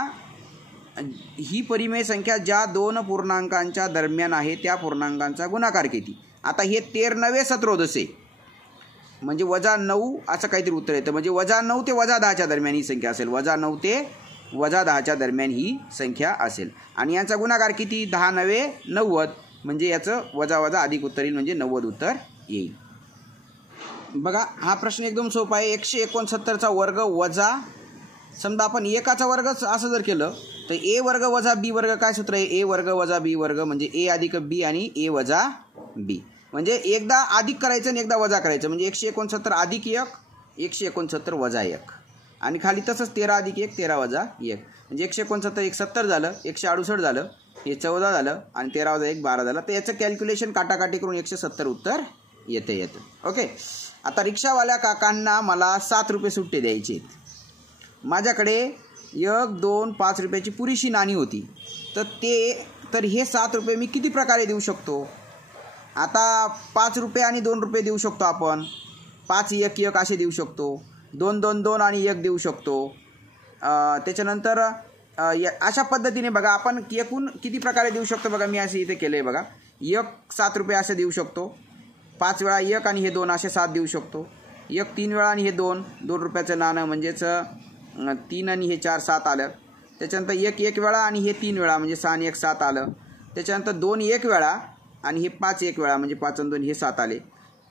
ही परिमेय संख्या ज्या 2 पूर्णांकांच्या दरम्यान आहे त्या पूर्णांकांचा गुणाकार किती? आता हे 13 17 म्हणजे -9 असं काहीतरी उत्तर येतं. म्हणजे -9 ते -10च्या दरम्यान ही संख्या असेल. -9 ते -10च्या दरम्यान ही संख्या असेल. आणि यांचा गुणाकार किती? 10 9 90 म्हणजे याचं वजा अधिक उत्तर येईल म्हणजे 90 उत्तर येईल. बघा हा प्रश्न एकदम सोपा आहे. 169चा वर्ग वजा, समजा आपण एकाचा वर्ग असं जर केलं तर ए वर्ग वजा बी वर्ग काय सूत्र आहे? ए वर्ग वजा बी वर्ग म्हणजे ए अधिक बी आणि ए वजा बी. म्हणजे एकदा अधिक करायचं आणि एकदा वजा करायचं म्हणजे 169 अधिक 1 169 वजा 1 आणि खाली तसंच 13 अधिक 1 13 वजा 1 म्हणजे 169 1 70 झालं, 168 झालं, हे 14 झालं आणि 13 वजा 1 12 झालं. तर याचं कॅल्क्युलेशन काटाकाटी करून 170 उत्तर येतं. ओके. आता रिक्षावाल्या काकांना मला 7 रुपये सुट्टे द्यायचे. माझ्याकडे 1 2 5 रुपयाची पुरीशी नाणी होती. तर हे 7 रुपये मी किती प्रकारे देऊ शकतो? आता 5 रुपये आणि 2 रुपये देऊ शकतो आपण. 5 1 1 असे देऊ शकतो. 2 2 2 आणि 1 देऊ शकतो. त्याच्यानंतर अशा पद्धतीने बघा आपण एकूण किती प्रकारे देऊ शकतो. बघा मी असे इथे केलं आहे बघा. 1 7 रुपये असे देऊ शकतो. 5 वेळा 1 आणि हे 2 असे 7 देऊ शकतो. 1 3 वेळा आणि हे 2 रुपयाचं नाणं म्हणजेच 3 आणि हे 4 7 आलं. त्याच्यानंतर 1 1 वेळा आणि हे 3 वेळा म्हणजे 6 आणि 1 7 आलं. त्याच्यानंतर 2 1 वेळा आणि हे 5 1 वेळा म्हणजे 5 आणि 2 हे 7 आले.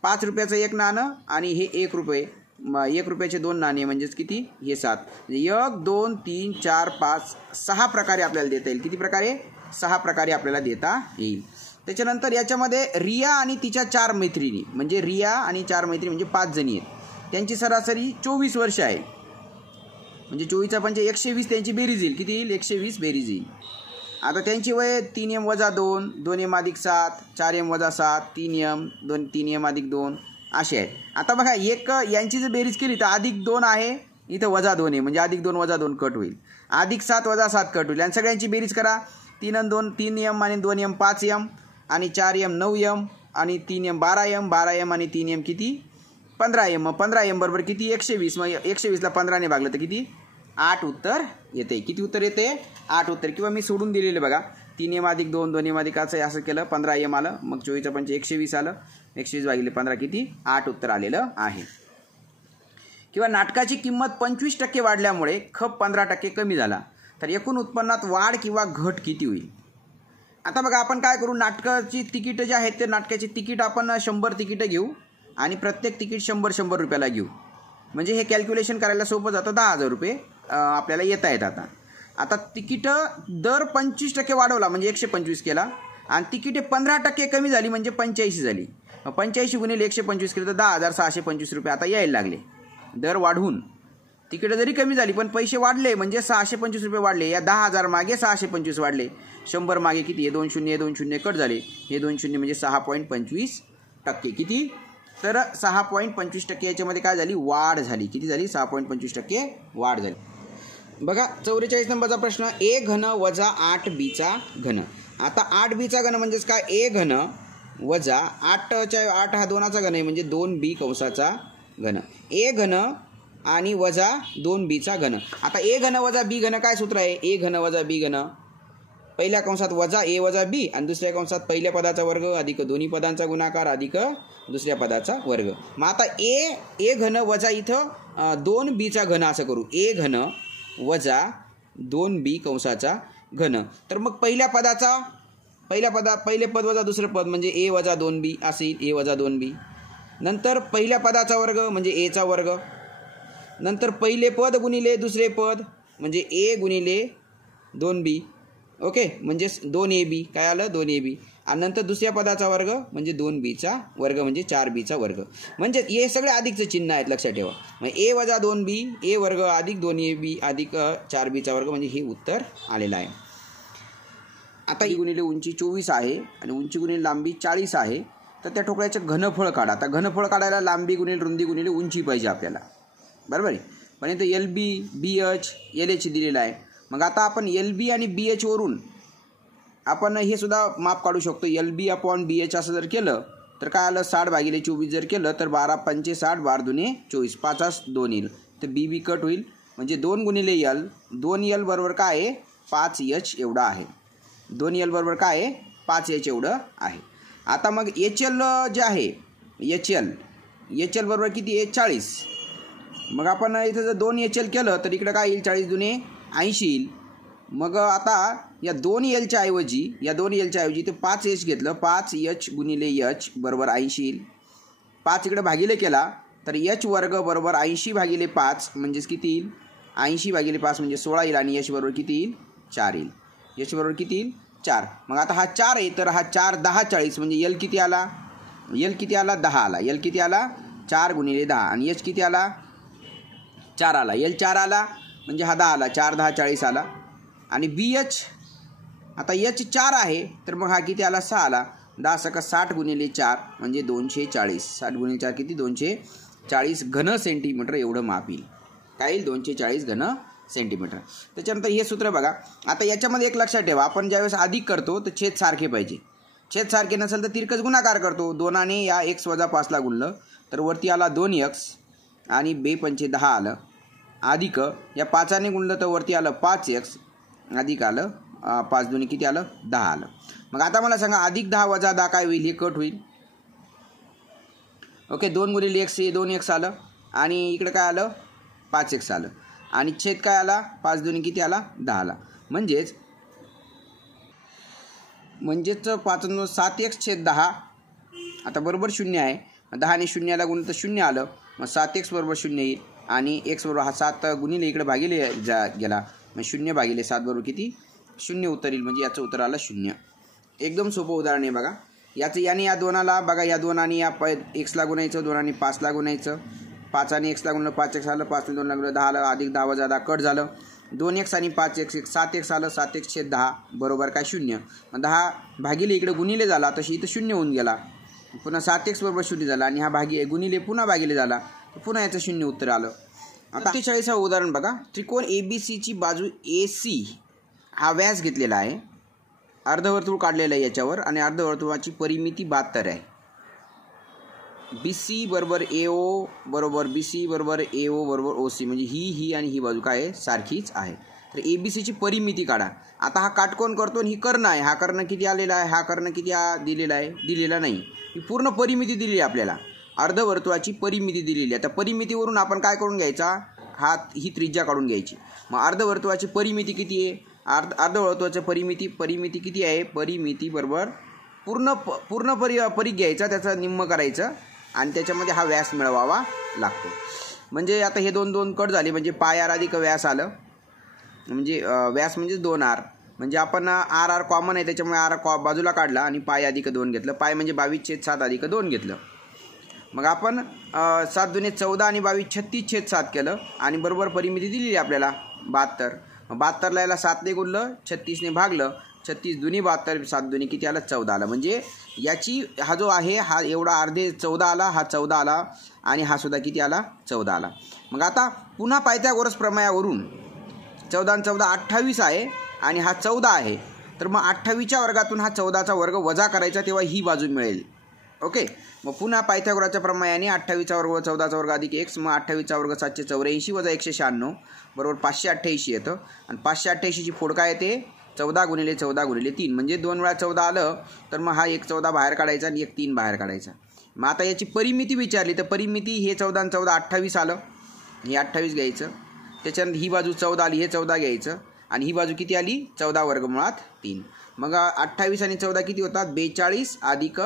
5 रुपयाचं 1 नाणं आणि हे 1 रुपये, 1 रुपयाचे 2 नाणे म्हणजेच किती? हे 7. म्हणजे 1 2 3 4 5 6 प्रकारे आपल्याला देता येईल. किती प्रकारे? 6 प्रकारे आपल्याला देता येईल. त्याच्यानंतर याच्यामध्ये रिया आणि तिच्या 4 मैत्रिणी म्हणजे रिया आणि 4 मैत्रिणी म्हणजे 5 जणी आहेत. त्यांची सरासरी 24 वर्ष आहे. म्हणजे 24चा पंच 120 त्यांची बेरीज येईल. किती येईल? 120 बेरीज येईल. आता त्यांची वय 3m वजा 2 2m अधिक 7 4m वजा 7 3m 3m अधिक 2 असे आहे. आता बघा एक यांची जर बेरीज केली तर अधिक 2 आहे, इथं वजा 2 आहे म्हणजे अधिक 2 वजा 2 कट होईल. अधिक 7 वजा 7 कट होईल. आणि सगळ्यांची बेरीज करा. 3 आणि 2 3m आणि 2m 5m आणि 4m 9m आणि 3m 12m 12m आणि 3m किती? 15m. 15m बरोबर किती? 120. मग 120ला 15ने भागलं तर किती? 8 उत्तर येते. किती उत्तर येते? 8 उत्तर. किंवा मी सोडून दिलेले बघा. 3m अधिक 2 2m अधिक असं केलं 15m आलं. मग 24चा पंच 120 आलं. 120 भागिले 15 किती? 8 उत्तर आलेलं आहे. किंवा नाटकाची किंमत 25% वाढल्यामुळे खप 15% कमी झाला तर एकूण उत्पन्नात वाढ किंवा घट किती होईल? आता बघा आपण काय करू, नाटकाची तिकीटं जे आहेत ते नाटकाची तिकीट आपण 100 तिकीटं घेऊ आणि प्रत्येक तिकीट 100 रुपयाला घेऊ. म्हणजे हे कॅल्क्युलेशन करायला सोपं जातं. 10,000 रुपये आपल्याला येता येत. आता तिकीटं दर 25% वाढवला म्हणजे 125 केला आणि तिकीटे 15% कमी झाली म्हणजे 85 झाली. 85 गुणिले 125 केलं तर 10,625 रुपये आता यायला लागले. दर वाढवून तिकीटं जरी कमी झाली पण पैसे वाढले म्हणजे 625 रुपये वाढले. या 10,000 मागे 625 वाढले. 100 मागे किती? 2 शून्य 2 शून्य कट झाले. हे 2 शून्य म्हणजे 6.25%. किती? तर 6.25% याच्यामध्ये काय झाली? वाढ झाली. किती झाली? 6.25% वाढ झाली. बघा 44 नंबरचा प्रश्न. a घन वजा 8bचा घन. आता 8bचा घन म्हणजेच काय? a घन वजा 8 हा 2चा घन आहे म्हणजे 2b कंसाचा घन. a घन आणि वजा 2bचा घन. आता a घन वजा b घन काय सूत्र आहे? a घन वजा b घन पहिल्या कंसात वजा a वजा b आणि दुसऱ्या कंसात पहिल्या पदाचा वर्ग अधिक दोन्ही पदांचा गुणाकार अधिक दुसऱ्या पदाचा वर्ग. मग आता a घन वजा इथं 2bचा घन असं करू. a घन वजा 2b कंसाचा घन. तर मग पहिले पद वजा दुसरं पद म्हणजे a वजा 2b असेल. a वजा 2b नंतर पहिल्या पदाचा वर्ग म्हणजे एचा वर्ग, नंतर पहिले पद गुणिले दुसरे पद म्हणजे ए गुणिले 2b, ओके, म्हणजे 2ab, काय आलं 2ab, आणि नंतर दुसऱ्या पदाचा वर्ग म्हणजे 2bचा वर्ग म्हणजे 4bचा वर्ग. म्हणजे हे सगळे अधिकचं चिन्ह आहेत, लक्षात ठेवा. मग a वजा 2b a वर्ग अधिक 2ab अधिक 4bचा वर्ग म्हणजे हे उत्तर आलेलं आहे. आता ही गुणिले उंची 24 आहे आणि उंची गुणिले लांबी 40 आहे, तर त्या ठोकळ्याचं घनफळ काढा. आता घनफळ काढायला लांबी गुणिले रुंदी गुणिले उंची पाहिजे आपल्याला, बरोबर आहे. पण इथं LB BH LH दिलेलं आहे. मग आता आपण LB आणि BH वरून आपण हे सुद्धा माप काढू शकतो. LB अपॉन BH असं जर केलं तर काय आलं, 60 भागिले 24 जर केलं तर 12 पंचे 60, 12 दुने 24, 5 2 येईल, तर BB कट होईल. म्हणजे 2 गुणिले L, 2L बरोबर काय आहे 5H एवढं आहे. 2L बरोबर काय आहे 5H एवढं आहे. आता मग HL जे आहे HL बरोबर किती आहे 40. मग आपण इथं जर 2HL केलं तर इकडं काय येईल 40 दुने 80 येईल. मग आता या 2Lच्या ऐवजी ते 5H घेतलं, 5H गुणिले H बरोबर 80 येईल. 5 इकडे भागिले केला तर H वर्ग बरोबर 80 भागिले 5 म्हणजेच किती येईल 80 भागिले 5 म्हणजे 16 येईल आणि H बरोबर किती येईल 4 येईल. H बरोबर किती येईल 4. मग आता हा 4 आहे तर हा 4 10 40 म्हणजे L किती आला 10 आला. L किती आला 4 गुणिले 10 आणि H किती आला 4 आला. L 4 आला म्हणजे हा 10 आला, 4 10 40 आला. आणि BH आता H 4 आहे तर मग हा किती आला 6 आला. 10 सका 60 गुणिले 4 म्हणजे 240. 60 गुणिले 4 किती 240 घन सेंटीमीटर एवढं माप येईल. काय येईल 240 घन सेंटीमीटर. त्याच्यानंतर हे सूत्र बघा. आता याच्यामध्ये एक लक्षात ठेवा, आपण ज्यावेळेस अधिक करतो तर छेद सारखे पाहिजे. छेद सारखे नसेल तर तिरकस गुणाकार करतो. 2 या x वजा 5ला गुणलं तर वरती आला 2x आणि 2 पंचे 10 आलं, अधिक या 5ने गुणलं तर वरती आलं 5x अधिक आलं 5 दुनी किती आलं 10 आलं. मग आता मला सांगा अधिक 10 वजा 10 काय होईल, हे कट होईल. ओके, 2 गुणिले x हे 2x आलं आणि इकडे काय आलं 5x आलं आणि छेद काय आला 5 दुनी किती आला 10 आला. म्हणजेच 7x छेद 10 आता बरोबर 0 आहे. 10 ने 0ला गुणलं तर 0 आलं. मग 7x बरोबर 0 येईल आणि x बरोबर हा 7 गुणिले इकडे भागिले गेला, मग 0 भागिले 7 बरोबर किती 0 उत्तर येईल. म्हणजे याचं उत्तर आलं 0. एकदम सोपं उदाहरण आहे बघा. याने या दोनाला बघा, या 2 आणि या xला गुणायचं, 2 आणि 5ला गुणायचं, 5 आणि xला गुणलं 5x आलं, 5 आणि 2ला गुणलं 10 आलं, अधिक 10 वजा 10 कट झालं. 2x आणि 5x 7x आलं, 7x छेद 10 बरोबर काय 0. मग 10 भागिले इकडे गुणिले झाला तशी इथं 0 होऊन गेला. पुन्हा 7x बरोबर 0 झाला आणि हा गुणिले पुन्हा भागिले झाला, पुन्हा याचं 0 उत्तर आलं. आता 43वा उदाहरण बघा. त्रिकोण ABCची बाजू AC हा व्यास घेतलेला आहे, अर्धवर्तुळ काढलेलं आहे याच्यावर आणि अर्धवर्तुळाची परिमिती 72 आहे. BC बरोबर AO बरोबर BC बरोबर AO बरोबर OC म्हणजे ही आणि ही बाजू काय आहे सारखीच आहे. तर ABCची परिमिती काढा. आता हा काटकोन करतो आणि ही कर्ण आहे. हा कर्ण किती आलेला आहे, हा कर्ण किती दिलेला आहे, दिलेला नाही. ही पूर्ण परिमिती दिलेली आहे आपल्याला, अर्धवर्तुळाची परिमिती दिलेली आहे. त्या परिमितीवरून आपण काय करून घ्यायचा, ही त्रिज्या काढून घ्यायची. मग अर्धवर्तुळाची परिमिती किती आहे, अर्धवर्तुळाची परिमिती किती आहे, परिमिती बरोबर पूर्ण परी घ्यायचा, त्याचं निम्म करायचं आणि त्याच्यामध्ये हा व्यास मिळवावा लागतो. म्हणजे आता हे 2 कट झाले म्हणजे πr अधिक व्यास आलं, म्हणजे व्यास म्हणजे 2r, म्हणजे आपण r कॉमन आहे त्याच्यामुळे r बाजूला काढला आणि π अधिक 2 घेतलं. π म्हणजे 22/7 अधिक 2 घेतलं. मग आपण 7 दुने 14 आणि 22 36/7 केलं आणि बरोबर परिमिती दिलेली आपल्याला 72. 72ला याला 7 ने गुणलं, 36ने भागलं, 36 दुनी 72, 7 दुनी किती आलं 14 आलं. म्हणजे याची हा जो आहे हा एवढा अर्धे 14 आला, हा 14 आला आणि हा सुद्धा किती आला 14 आला. मग आता पुन्हा पायथागोरस प्रमेयावरून 14 आणि 14 28 आहे आणि हा 14 आहे, तर मग 28च्या वर्गातून हा 14चा वर्ग वजा करायचा तेव्हा ही बाजू मिळेल. ओके, मग पुन्हा पायथागोरसच्या प्रमेयाने 28चा वर्ग 14चा वर्ग अधिक x, मग 28चा वर्ग 784 वजा 196 बरोबर 588 येतं आणि 588ची फोड काय येते 14 गुणिले 14 गुणिले 3 म्हणजे 2 वेळा 14 आलं, तर मग हा 1 14 बाहेर काढायचा आणि 1 3 बाहेर काढायचा. मग आता याची परिमिती विचारली तर परिमिती हे 14 आणि 14 28 आलं, हे 28 घ्यायचं, त्याच्यानंतर ही बाजू 14 आली, हे 14 घ्यायचं आणि ही बाजू किती आली 14 वर्गमुळात 3. मग 28 आणि 14 किती होतात 42 अधिक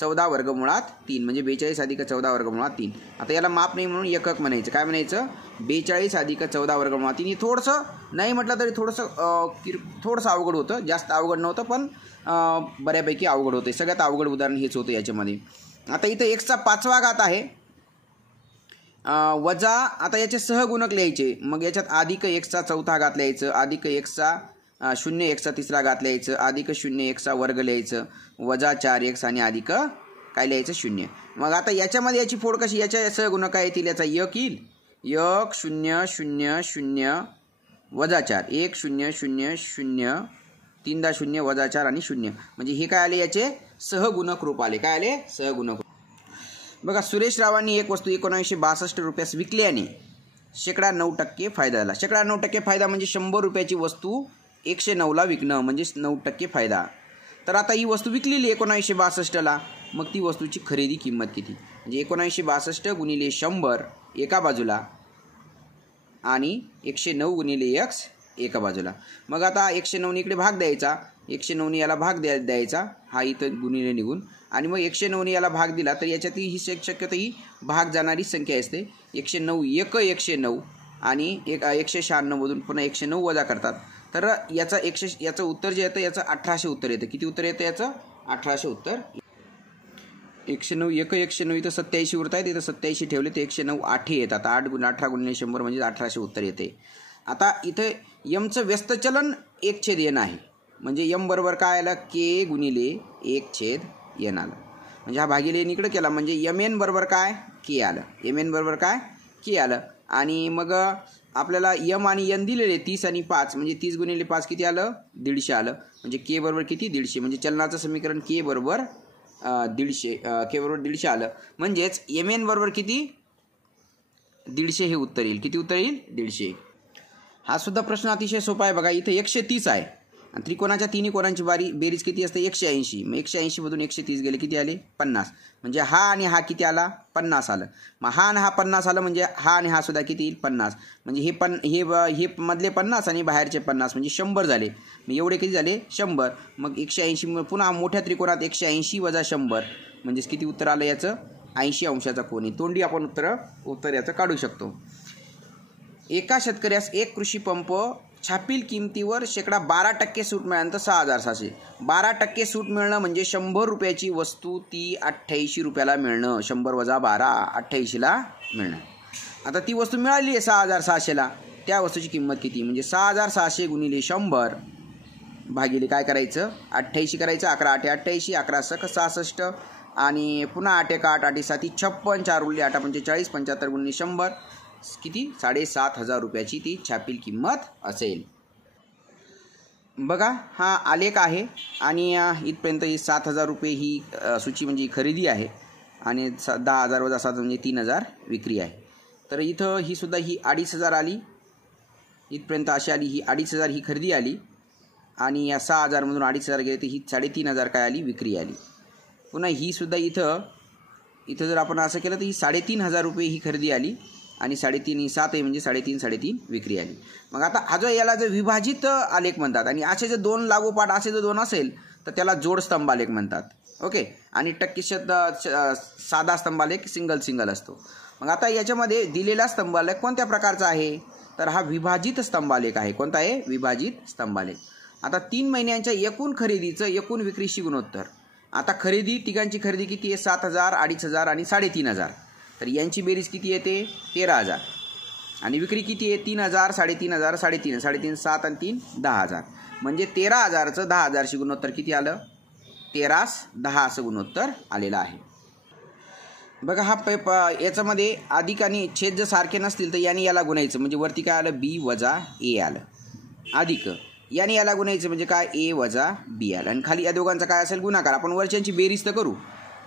14 वर्गमुळात 3 म्हणजे 42 अधिक 14 वर्गमुळात 3. आता याला माप नाही म्हणून एकक म्हणायचं. काय म्हणायचं? 42 अधिक 14 वर्गमुळात 3. हे थोडंसं नाही म्हटलं तरी थोडंसं अवघड होतं. जास्त अवघड नव्हतं पण बऱ्यापैकी अवघड होतं. सगळ्यात अवघड उदाहरण हेच होतं याच्यामध्ये. आता इथं एक्सचा 5वा घात आहे वजा, आता याचे सहगुणक लिहायचे. मग याच्यात अधिक एक्सचा 4था घात लिहायचं, अधिक एक्सचा 0 एक्सचा 3रा घात लिहायचं, अधिक 0 एक्सचा वर्ग लिहायचं, वजा 4x आणि अधिक काय लिहायचं 0. मग आता याच्यामध्ये याची फोड कशी? याच्या सहगुणक काय येतील? याचा 1 येईल. 1 0 0 0 वजा 4, 1 0 0 0 3दा 0 वजा 4 आणि 0. म्हणजे हे काय आले? याचे सहगुणक रूप आले. काय आले? सहगुणक. बघा, सुरेश रावांनी एक वस्तू 1962 रुपयास विकल्याने -9% फायदा झाला. 9% फायदा म्हणजे 100 रुपयाची वस्तू 109ला विकणं म्हणजे 9% फायदा. तर आता ही वस्तू विकलेली 1962ला, मग ती वस्तूची खरेदी किंमत किती? म्हणजे 1962 गुणिले 100 एका बाजूला आणि 109 गुणिले x एका बाजूला. मग आता 109 इकडे भाग द्यायचा, 109 याला भाग द्यायचा, हा इथं गुणिले निघून, आणि मग 109 याला भाग दिला तर याच्यात ही शक्यतो ही भाग जाणारी संख्या असते. 109 1 109 आणि 196 मधून पुन्हा 109 वजा करतात. तर याचं उत्तर जे येतं याचं 1800 उत्तर येतं. किती उत्तर येतं याचं? 1800 उत्तर. 109 1 109 इथं 87 उरत आहेत, इथं 87 ठेवले तर 109 8 येतात. 8 × 18 × 100 म्हणजे 1800 उत्तर येते. आता इथं यमचं व्यस्तचलन 1/n आहे. म्हणजे यम बरोबर काय आलं? k गुणिले 1/n आलं. म्हणजे हा भागिले इकडे केला म्हणजे mn बरोबर काय? k आलं. mn बरोबर काय? k आलं. आणि मग आपल्याला यम आणि n दिलेले 30 आणि 5 म्हणजे 30 गुणिले 5 किती आलं? 150 आलं. म्हणजे k बरोबर किती? 150. म्हणजे चलनाचं समीकरण k बरोबर 150, k बरोबर 150 आलं. म्हणजेच mn बरोबर किती? 150 हे उत्तर येईल. किती उत्तर येईल? 150. हा सुद्धा प्रश्न अतिशय सोपा आहे. बघा, इथे 130 आहे आणि त्रिकोणाच्या तिन्ही कोणांची बेरीज किती असते? 180. मग 180 मधून 130 गेले किती आले? 50. म्हणजे हा आणि हा किती आला? 50 आलं. मग हा आणि हा 50 आलं म्हणजे हा आणि हा सुद्धा किती येईल? 50. म्हणजे हे मधले 50 आणि बाहेरचे 50 म्हणजे 100 झाले. मग एवढे किती झाले? 100. मग 180 पुन्हा मोठ्या त्रिकोणात 180 वजा 100 म्हणजेच किती उत्तर आलं याचं? 80 अंशाचा कोन आहे. तोंडी आपण उत्तर याचं काढू शकतो. एका शेतकऱ्यास एक कृषी पंप छापील किमतीवर 12% सूट मिळाल्यानंतर 6700. 12% सूट मिळणं म्हणजे 100 रुपयाची वस्तू ती 88 रुपयाला मिळणं. 100 वजा 12 88ला मिळणं. आता ती वस्तू मिळाली आहे 6600ला. त्या वस्तूची किंमत किती? म्हणजे 6600 गुणिले 100 भागिले काय करायचं? 88 करायचं. 11 8 88, 11 6 66 आणि पुन्हा 8 1 8 8 7 56, 4 उरले 8 45, 75 गुणिले 100 किती? 7500 रुपयाची ती छापील किंमत असेल. बघा, हा आलेख आहे आणि इथपर्यंत 7000 रुपये ही सूची म्हणजे खरेदी आहे आणि 10000 वजा 7 म्हणजे 3000 विक्री आहे. तर इथं ही सुद्धा ही 2500 आली, इथपर्यंत अशी आली. ही 2500 ही खरेदी आली आणि या 6000 मधून 2500 गेले तर ही 3500 काय आली? विक्री आली. पुन्हा ही सुद्धा इथं जर आपण असं केलं तर ही 3500 रुपये ही खरेदी आली आणि 3.5 ही 7 आहे म्हणजे 3.5 विक्री आली. मग आता हा जो याला जर विभाजित आलेख म्हणतात आणि असे जर दोन लागोपाठ असे जर दोन असेल तर त्याला जोड स्तंभालेख म्हणतात. ओके. आणि साधा स्तंभालेख सिंगल असतो. मग आता याच्यामध्ये दिलेला स्तंभालेख कोणत्या प्रकारचा आहे? तर हा विभाजित स्तंभालेख आहे. कोणता आहे? विभाजित स्तंभालेख. आता 3 महिन्यांच्या एकूण खरेदीचं एकूण विक्रीशी गुणोत्तर. आता तिघांची खरेदी किती आहे? 7000, 2500 आणि 3500. तर यांची बेरीज किती येते? 13000. आणि विक्री किती आहे? 3000, 3500, 3.5, 7 आणि 3 10000. म्हणजे 13000चं 10000शी गुणोत्तर किती आलं? 13/10 असं गुणोत्तर आलेलं आहे. बघा, हा याच्यामध्ये अधिक आणि छेद जर सारखे नसतील तर याने याला गुणायचं म्हणजे वरती काय आलं? b वजा a आलं. अधिक याने याला गुणायचं म्हणजे काय? a वजा b आलं. आणि खाली या दोघांचा काय असेल? गुणाकार. आपण वरच्यांची बेरीज तर करू.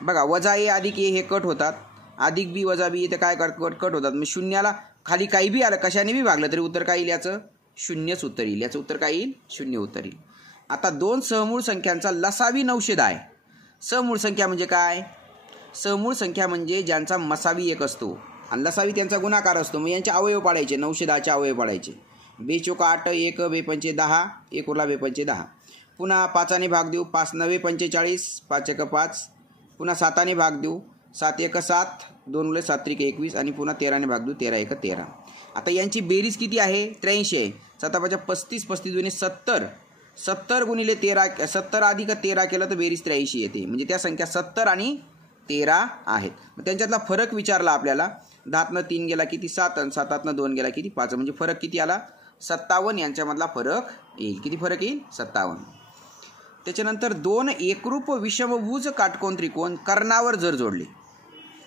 बघा, वजा a अधिक a हे कट होतात, अधिक b वजा b इथे काय कट होतात. मग शून्याला खाली काही बी आलं, कशाने बी भागलं तरी उत्तर काय येईल? याचं 0च उत्तर येईल. याचं उत्तर काय येईल? 0 उत्तर येईल. आता दोन सहमूळ संख्यांचा लसावी 910 आहे. सहमूळ संख्या म्हणजे काय? सहमूळ संख्या म्हणजे ज्यांचा मसावी 1 असतो आणि लसावी त्यांचा गुणाकार असतो. मग यांचे अवयव पाडायचे, 910चे अवयव पाडायचे. 2 चोक 8, 1 2 पंचे 10, 1 उरला 2 पंचे 10. पुन्हा 5ने भाग देऊ. 5 9 45, 5 1 5, पुन्हा 7ने भाग देऊ, 7 1 7, 2 उरले 7 3 21 आणि पुन्हा 13ने भाग देऊ, 13 1 13. आता यांची बेरीज किती आहे? 83 आहे. 7 35, 35 दुने 70, 70 गुणिले 13, 70 अधिक 13 केलं तर बेरीज 83 येते. म्हणजे त्या संख्या 70 आणि 13 आहेत. मग त्यांच्यातला फरक विचारला आपल्याला. 10तनं 3 गेला किती? 7 आणि 7तनं 2 गेला किती? 5. म्हणजे फरक किती आला? 57. यांच्यामधला फरक येईल. किती फरक येईल? 57. त्याच्यानंतर 2 एकरूप विषमभुज काटकोन त्रिकोण कर्णावर जर जोडले,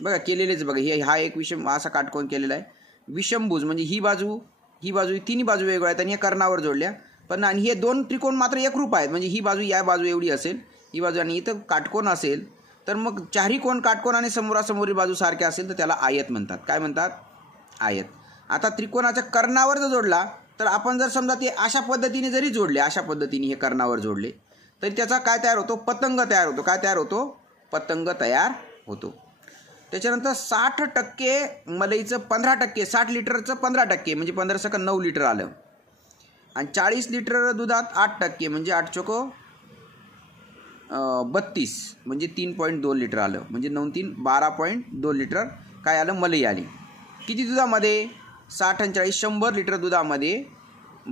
बघा केलेलेच बघा, हा एक विषम असा काटकोन केलेला आहे. विषमभुज म्हणजे ही बाजू तिन्ही बाजू वेगळ्या आहेत आणि हे कर्णावर जोडल्या. पण आणि हे 2 त्रिकोण मात्र एकरूप आहेत. म्हणजे ही बाजू या बाजू एवढी असेल, ही बाजू आणि इथं काटकोन असेल, तर मग चारही कोण काटकोन आणि समोरासमोरील बाजू सारख्या असेल तर त्याला आयत म्हणतात. काय म्हणतात? आयत. आता त्रिकोणाच्या कर्णावर जर जोडला तर आपण जर समजा ते अशा पद्धतीने जरी जोडले, अशा पद्धतीने हे कर्णावर जोडले, तरी त्याचा काय तयार होतो? पतंग तयार होतो. काय तयार होतो? पतंग तयार होतो. त्याच्यानंतर 60% मलईचं 15%, 60 लिटरचं 15% म्हणजे 15 9 लिटर आलं. आणि 40 लिटर दुधात 8% म्हणजे 8 चोको 32 म्हणजे 3.2 लिटर आलं. म्हणजे 9 3 12.2 लिटर काय आलं? मलई आली. किती दुधामध्ये? 60 आणि 40 100 लिटर दुधामध्ये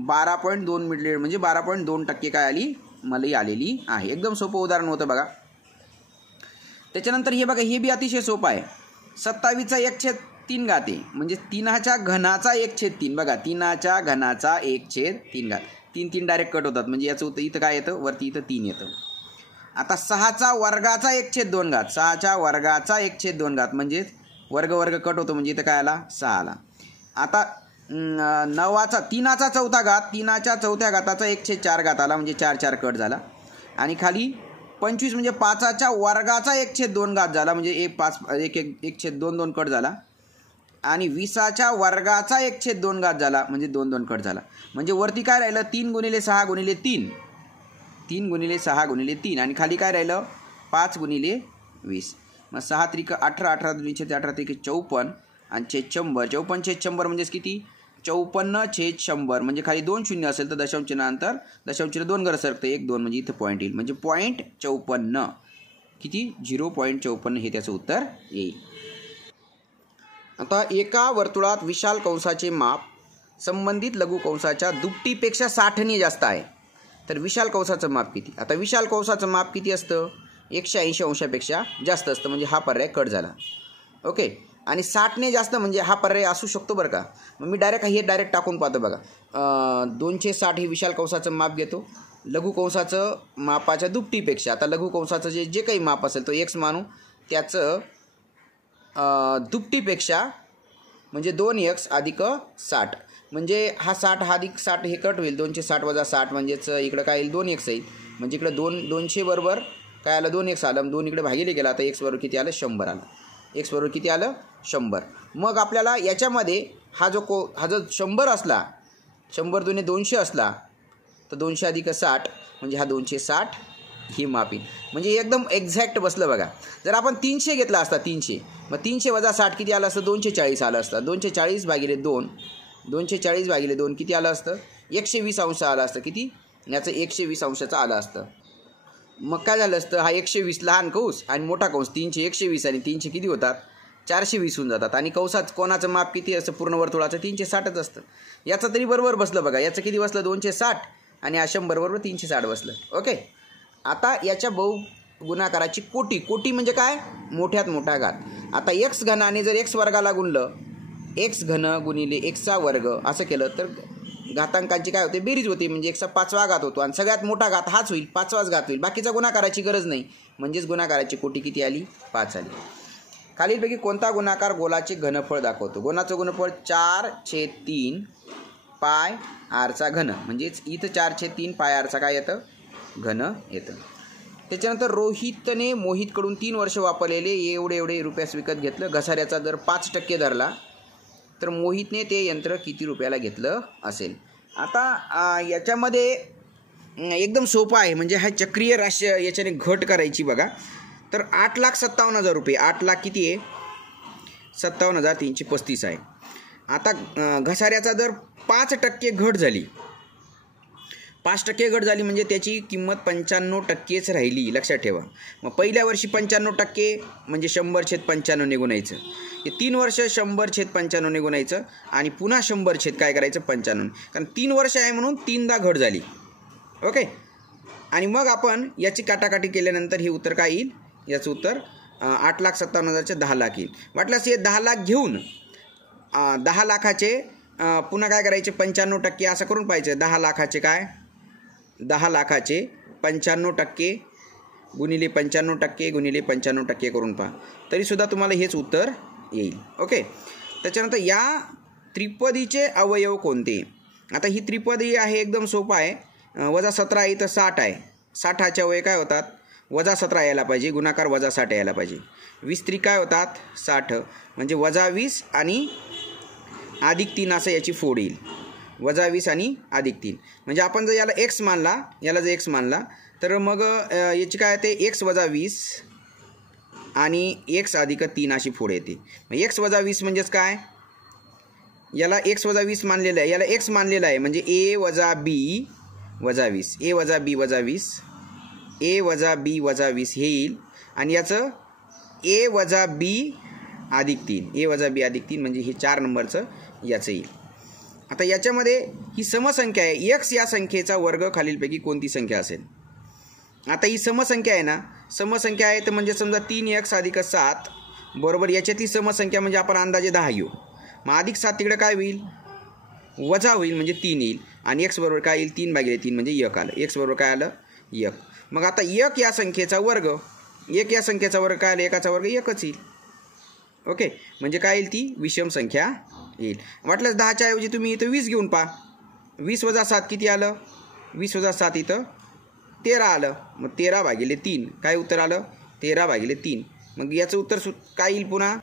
12.2 मिली म्हणजे 12.2% काय आली? मलई आलेली आहे. एकदम सोपं उदाहरण होतं बघा. त्याच्यानंतर हे बघा, हे बी अतिशय सोपं आहे. 27चा 1/3 घाते म्हणजे 3च्या घनाचा 1/3. बघा 3च्या घनाचा 1/3 घात. 3 3 डायरेक्ट कट होतात. म्हणजे याचं उत्तर इथं काय येतं? वरती इथं 3 येतं. आता 6चा वर्गाचा 1/2 घात. 6च्या वर्गाचा 1/2 घात म्हणजे वर्ग वर्ग कट होतो. म्हणजे इथं काय आला? 6 आला. आता 9चा 3चा 4था घात. 3च्या 4थ्या घाताचा 1/4 घात आला. म्हणजे 4 4 कट झाला. आणि खाली 25 म्हणजे 5च्या वर्गाचा 1/2 घात झाला. म्हणजे 1/2 2 कट झाला. आणि 20च्या वर्गाचा 1/2 घात झाला. म्हणजे 2 2 कट झाला. म्हणजे वरती काय राहिलं? 3 गुणिले 6 गुणिले 3, 3 गुणिले 6 गुणिले 3 आणि खाली काय राहिलं? 5 गुणिले 20. मग 6 त्रिक 18, 18 दुनी 18 त्रिक 54 आणि छेद 100. 54 छेद 100 म्हणजेच किती? 54 छेद 100. म्हणजे खाली 2 शून्य असेल तर दशांश चिन्हानंतर दशांश चिन्ह 2 घर सरकतं, 1 2 म्हणजे इथं पॉईंट येईल. म्हणजे 0.54 किती? 0.54 हे त्याचं उत्तर येईल. आता एका वर्तुळात विशाल कंसाचे माप संबंधित लघु कंसाच्या दुपटीपेक्षा 60ने जास्त आहे. तर विशाल कंसाचं माप किती? आता विशाल कंसाचं माप किती असतं? 180 अंशापेक्षा जास्त असतं. म्हणजे हा पर्याय कट झाला. ओके. आणि 60ने जास्त म्हणजे हा पर्याय असू शकतो बरं का. मग मी डायरेक्ट टाकून पाहतो बघा. 260 हे विशाल कंसाचं माप घेतो. लघु कंसाचं मापाच्या दुपटीपेक्षा, आता लघु कंसाचं जे काही माप असेल तो x मानू, त्याचं दुपटीपेक्षा म्हणजे 2x अधिक 60. म्हणजे हा 60 हा अधिक 60 हे कट होईल. 260 वजा 60 म्हणजेच इकडं काय येईल? 2x येईल. म्हणजे इकडं 200 बरोबर काय आलं? 2x आलं. 2 इकडे भागिले गेला. आता x बरोबर किती आलं? 100 आलं. x बरोबर किती आलं? 100. मग आपल्याला याच्यामध्ये हा जो 100 असला, 100 दुने 200 असला तर 200 अधिक 60 म्हणजे हा 260 ही माप येईल. म्हणजे एकदम एक्झॅक्ट बसलं बघा. जर आपण 300 घेतला असता, 300 मग 300 वजा 60 किती आलं असतं? 240 आलं असतं. 240 भागिले 2, 240 भागिले 2 किती आलं असतं? 120 अंश आलं असतं. किती? याचं 120 अंशाचं आलं असतं. मग काय झालं असतं? हा 120 लहान कंस आणि मोठा कंस 300, 120 आणि 300 किती होतात? 420 होऊन जातात. आणि कंसात कोणाचं माप किती असतं? पूर्ण वर्तुळाचं 360च असतं. याचं तरी बरोबर बसलं बघा. याचं किती बसलं? 260 आणि 100 बरोबर 360 बसलं. ओके. आता याच्या बहुगुणाकाराची कोटी म्हणजे काय? मोठ्यात मोठा घात. आता x घनाने जर x वर्गाला गुणलं, x घन गुणिले x चा वर्ग असं केलं तर घातांकांची काय होते? बेरीज होते. म्हणजे x चा 5वा घात होतो आणि सगळ्यात मोठा घात हाच होईल, 5वाच घात होईल. बाकीचा गुणाकाराची गरज नाही. म्हणजेच गुणाकाराची कोटी किती आली? 5 आली. खालीलपैकी कोणता गुणाकार गोलाचे घनफळ दाखवतो? गोलाचं गुणफळ 4/3 पाय आरचा घन. म्हणजेच इथं 4/3 पाय आरचा काय येतं? घन येतं. त्याच्यानंतर रोहितने मोहितकडून 3 वर्ष वापरलेले एवढे रुपयास विकत घेतलं. घसाऱ्याचा दर 5% धरला तर मोहितने ते यंत्र किती रुपयाला घेतलं असेल? आता याच्यामध्ये एकदम सोपं आहे. म्हणजे हा चक्रीय राशी याच्याने घट करायची बघा. तर 8,57,000 रुपये. 8 लाख किती आहे? 57,335 आहे. आता घसाऱ्याचा दर 5% घट झाली. 5% घट झाली म्हणजे त्याची किंमत 95%च राहिली, लक्षात ठेवा. मग पहिल्या वर्षी 95% म्हणजे 100/95 निघून यायचं. हे 3 वर्ष 100/95 निघून यायचं आणि पुन्हा 100 काय करायचं 95, कारण 3 वर्ष आहे म्हणून 3दा घट झाली. ओके. आणि मग आपण याची काटाकाटी केल्यानंतर हे उत्तर काय येईल? याचं उत्तर 8,57,000चे 10 लाख येईल. वाटल्यास हे 10 लाख घेऊन 10 लाखाचे पुन्हा काय करायचे 95% असं करून पाहिजे. 10 लाखाचे काय 10 लाखाचे 95% गुणिले 95% गुणिले 95% करून पहा, तरीसुद्धा तुम्हाला हेच उत्तर येईल. ओके. त्याच्यानंतर या त्रिपदीचे अवयव कोणते? आता ही त्रिपदी आहे, एकदम सोपं आहे. -17 आहे तर 60 आहे. 60चे अवयव काय होतात? -17 यायला पाहिजे, गुणाकार -60 यायला पाहिजे. 20 त्रिक काय होतात? 60, म्हणजे -20 आणि +3 असं याची फोड येईल. -20 आणि +3 म्हणजे आपण जर याला x मानला, याला जर x मानला तर मग याची काय येते x - 20 आणि x + 3 अशी फोड येते. मग x - 20 म्हणजेच काय? याला x - 20 मानलेलं आहे, याला x मानलेला आहे, म्हणजे a - b - 20 a - b - 20 a - b - 20 हे येईल. आणि याचं a - b + 3 a - b + 3 म्हणजे हे 4 नंबरचं याचं येईल. आता याच्यामध्ये ही समसंख्या आहे. x या संख्येचा वर्ग खालीलपैकी कोणती संख्या असेल? आता ही समसंख्या आहे ना, समसंख्या आहे तर म्हणजे समजा 3x + 7 बरोबर याच्यातली समसंख्या म्हणजे आपण अंदाजे 10 घेऊ. मग +7 तिकडे काय होईल? वजा होईल, म्हणजे 3 येईल. आणि x बरोबर काय येईल? 3/3 म्हणजे 1 आलं. x बरोबर काय आलं? 1. मग आता 1 या संख्येचा वर्ग, 1 या संख्येचा वर्ग काय आलं? 1चा वर्ग 1च येईल. ओके. म्हणजे काय येईल? ती विषम संख्या येईल. वाटल्यास 10च्या ऐवजी तुम्ही इथं 20 घेऊन पहा. 20 - 7 किती आलं? 20 - 7 इथं 13 आलं. मग 13/3 काय उत्तर आलं? 13/3. मग याचं उत्तर काय येईल पुन्हा?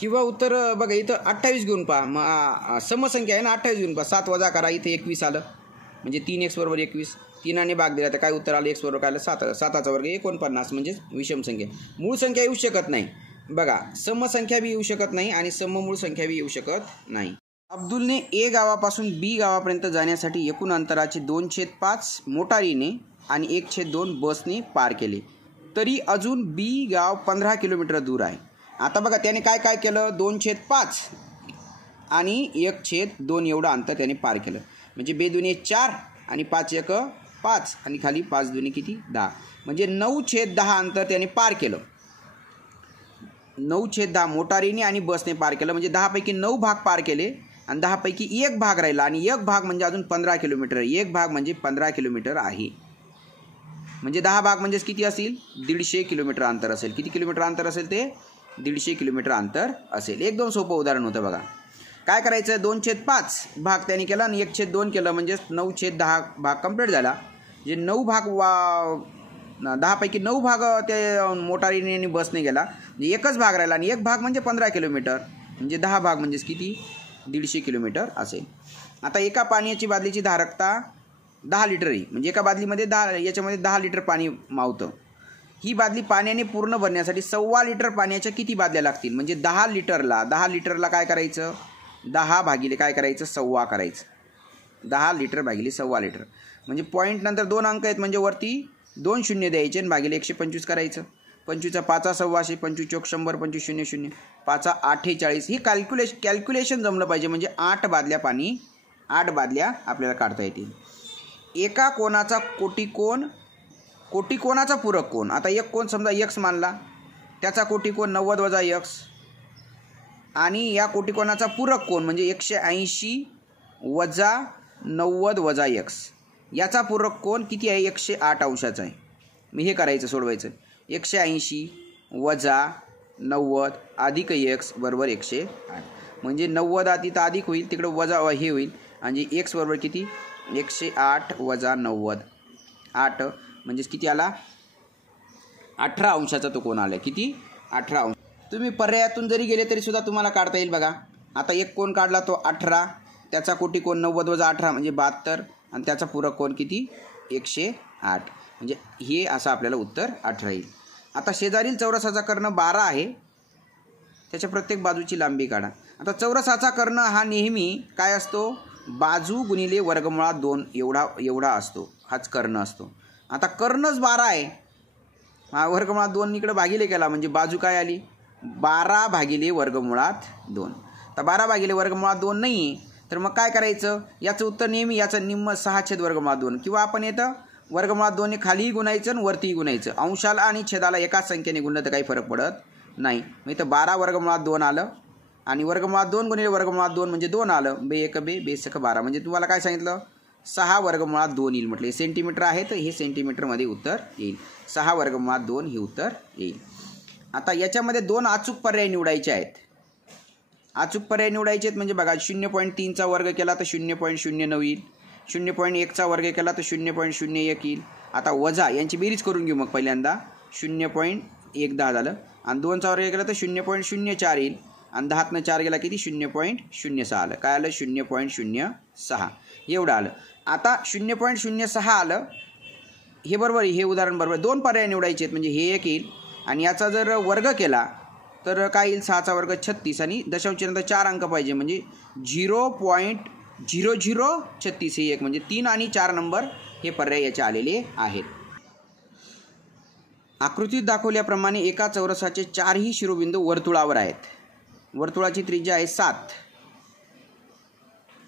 किंवा उत्तर बघा इथं 28 घेऊन पहा. मग समसंख्या आहे ना, 28 घेऊन पहा. 7 वजा करा, इथे 21 आलं, म्हणजे 3x बरोबर 21. 3ने भाग दिला तर काय उत्तर आलं? x बरोबर काय आलं? 7. 7चा वर्ग 49 म्हणजे विषम संख्या. मूळ संख्या येऊ शकत नाही. बघा, समसंख्या बी येऊ शकत नाही आणि सममूळ संख्या बी येऊ शकत नाही. अब्दुलने A गावापासून B गावापर्यंत जाण्यासाठी एकूण अंतराचे 2/5 मोटारीने आणि 1/2 बसने पार केले, तरी अजून B गाव 15 किलोमीटर दूर आहे. आता बघा त्याने काय काय केलं? 2/5 आणि 1/2 एवढं अंतर त्याने पार केलं. म्हणजे 2 दुणे 4 आणि 5 1 5 आणि खाली 5 दुणे किती? 10. म्हणजे 9/10 अंतर त्याने पार केलं. 9/10 मोटारीने आणि बसने पार केलं. म्हणजे 10 पैकी 9 भाग पार केले आणि 10 पैकी 1 भाग राहिला. आणि 1 भाग म्हणजे अजून 15 किलोमीटर. 1 भाग म्हणजे 15 किलोमीटर आहे. म्हणजे 10 भाग म्हणजेच किती असतील? 150 किलोमीटर अंतर असेल. किती किलोमीटर अंतर असेल ते? 150 किलोमीटर अंतर असेल. एकदम सोपं उदाहरण होतं बघा. काय करायचं? 2/5 भाग त्याने केला आणि 1/2 केलं, म्हणजे 9/10 भाग कंप्लीट झाला. जे 9 भाग 10 पैकी 9 भाग ते मोटारीने आणि बसने गेला, म्हणजे 1च भाग राहिला आणि 1 भाग म्हणजे 15 किलोमीटर. म्हणजे 10 भाग म्हणजेच किती? 150 किलोमीटर असेल. आता एका पाण्याची बादलीची धारकता 10 लिटर आहे. म्हणजे एका बादलीमध्ये याच्यामध्ये 10 लिटर पाणी मावतं. ही बादली पाण्याने पूर्ण भरण्यासाठी 1.25 लिटर पाण्याच्या किती बादल्या लागतील? म्हणजे 10 लिटरला काय करायचं? 10 भागिले काय करायचं? 1.25 करायचं. 10 लिटर भागिले 1.25 लिटर. म्हणजे पॉईंट नंतर 2 अंक आहेत, म्हणजे वरती 2 शून्य द्यायचे आणि भागिले 125 करायचं. 25चा 5 125, 25 चोक 100, 25 0 0, 5 48. ही कॅल्क्युलेशन जमलं पाहिजे. म्हणजे 8 बादल्या पाणी, 8 बादल्या आपल्याला काढता येतील. एका कोणाचा कोटिकोणाचा पूरक कोण. आता एक कोण समजा x मानला, त्याचा कोटिकोण 90 वजा x आणि या कोटिकोणाचा पूरक कोण म्हणजे 180 वजा 90 वजा x. याचा पूरक कोण किती आहे? 108 अंशाचा आहे. मी हे करायचं, सोडवायचं. 180 वजा 90 अधिक x बरोबर 108. म्हणजे 90 आधी तर अधिक होईल, तिकडं वजा हे होईल. आणि x बरोबर किती? 108 वजा 90 8 म्हणजेच किती आला? 18 अंशाचा तो कोण आला. किती? 18 अंश. तुम्ही पर्यायातून जरी गेले तरी सुद्धा तुम्हाला काढता येईल बघा. आता एक कोण काढला तो 18, त्याचा कोटिकोण 90 वजा 18 म्हणजे 72 आणि त्याचा पूरक कोण किती? 108. म्हणजे हे असं आपल्याला उत्तर 18 येईल. आता शेजारील चौरसाचा कर्ण 12 आहे, त्याच्या प्रत्येक बाजूची लांबी काढा. आता चौरसाचा कर्ण हा नेहमी काय असतो? बाजू गुणिले वर्गमुळात 2 एवढा असतो, हाच कर्ण असतो. आता कर्णच 12 आहे, हा वर्गमुळात 2 इकडे भागिले केला म्हणजे बाजू काय आली 12 भागिले वर्गमुळात 2. तर 12 भागिले वर्गमुळात 2 नाही आहे, तर मग काय करायचं, याचं उत्तर नेहमी याचं निम्म 6/वर्गमुळात 2, किंवा आपण येतं वर्गमुळात 2 खालीही गुणायचं आणि वरतीही गुणायचं. अंशाला आणि छेदाला एकाच संख्येने गुणलं तर काही फरक पडत नाही. मग इथं 12 वर्गमुळात 2 आलं आणि वर्गमुळात 2 गुणिले वर्गमुळात 2 म्हणजे 2 आलं. बे 1 बे 12 म्हणजे तुम्हाला काय सांगितलं 6 वर्गमुळात 2 येईल म्हटलं. हे सेंटीमीटर आहे तर हे सेंटीमीटरमध्ये उत्तर येईल. 6 वर्गमुळात 2 हे उत्तर येईल. आता याच्यामध्ये 2 अचूक पर्याय निवडायचे आहेत. अचूक पर्याय निवडायचे आहेत म्हणजे बघा 0.3चा वर्ग केला तर 0.09 येईल, 0.1चा वर्ग केला तर 0.01 येईल. आता वजा यांची बेरीज करून घेऊ. मग पहिल्यांदा 0.10 झालं आणि 2चा वर्ग केला तर 0.04 येईल आणि 10तनं 4 गेला किती 0.06 आलं. काय आलं 0.06 एवढं आलं. आता 0.06 आलं हे बरोबर आहे, हे उदाहरण बरोबर. 2 पर्याय निवडायचे आहेत म्हणजे हे एक येईल आणि याचा जर वर्ग केला तर काय येईल 6चा वर्ग 36 आणि दशांशानंतर 4 अंक पाहिजे म्हणजे 0.0036 हे एक म्हणजे 3 आणि 4 नंबर हे पर्याय याचे आलेले आहेत. आकृतीत दाखवल्याप्रमाणे एका चौरसाचे 4ही शिरोबिंदू वर्तुळावर आहेत. वर्तुळाची त्रिज्या आहे 7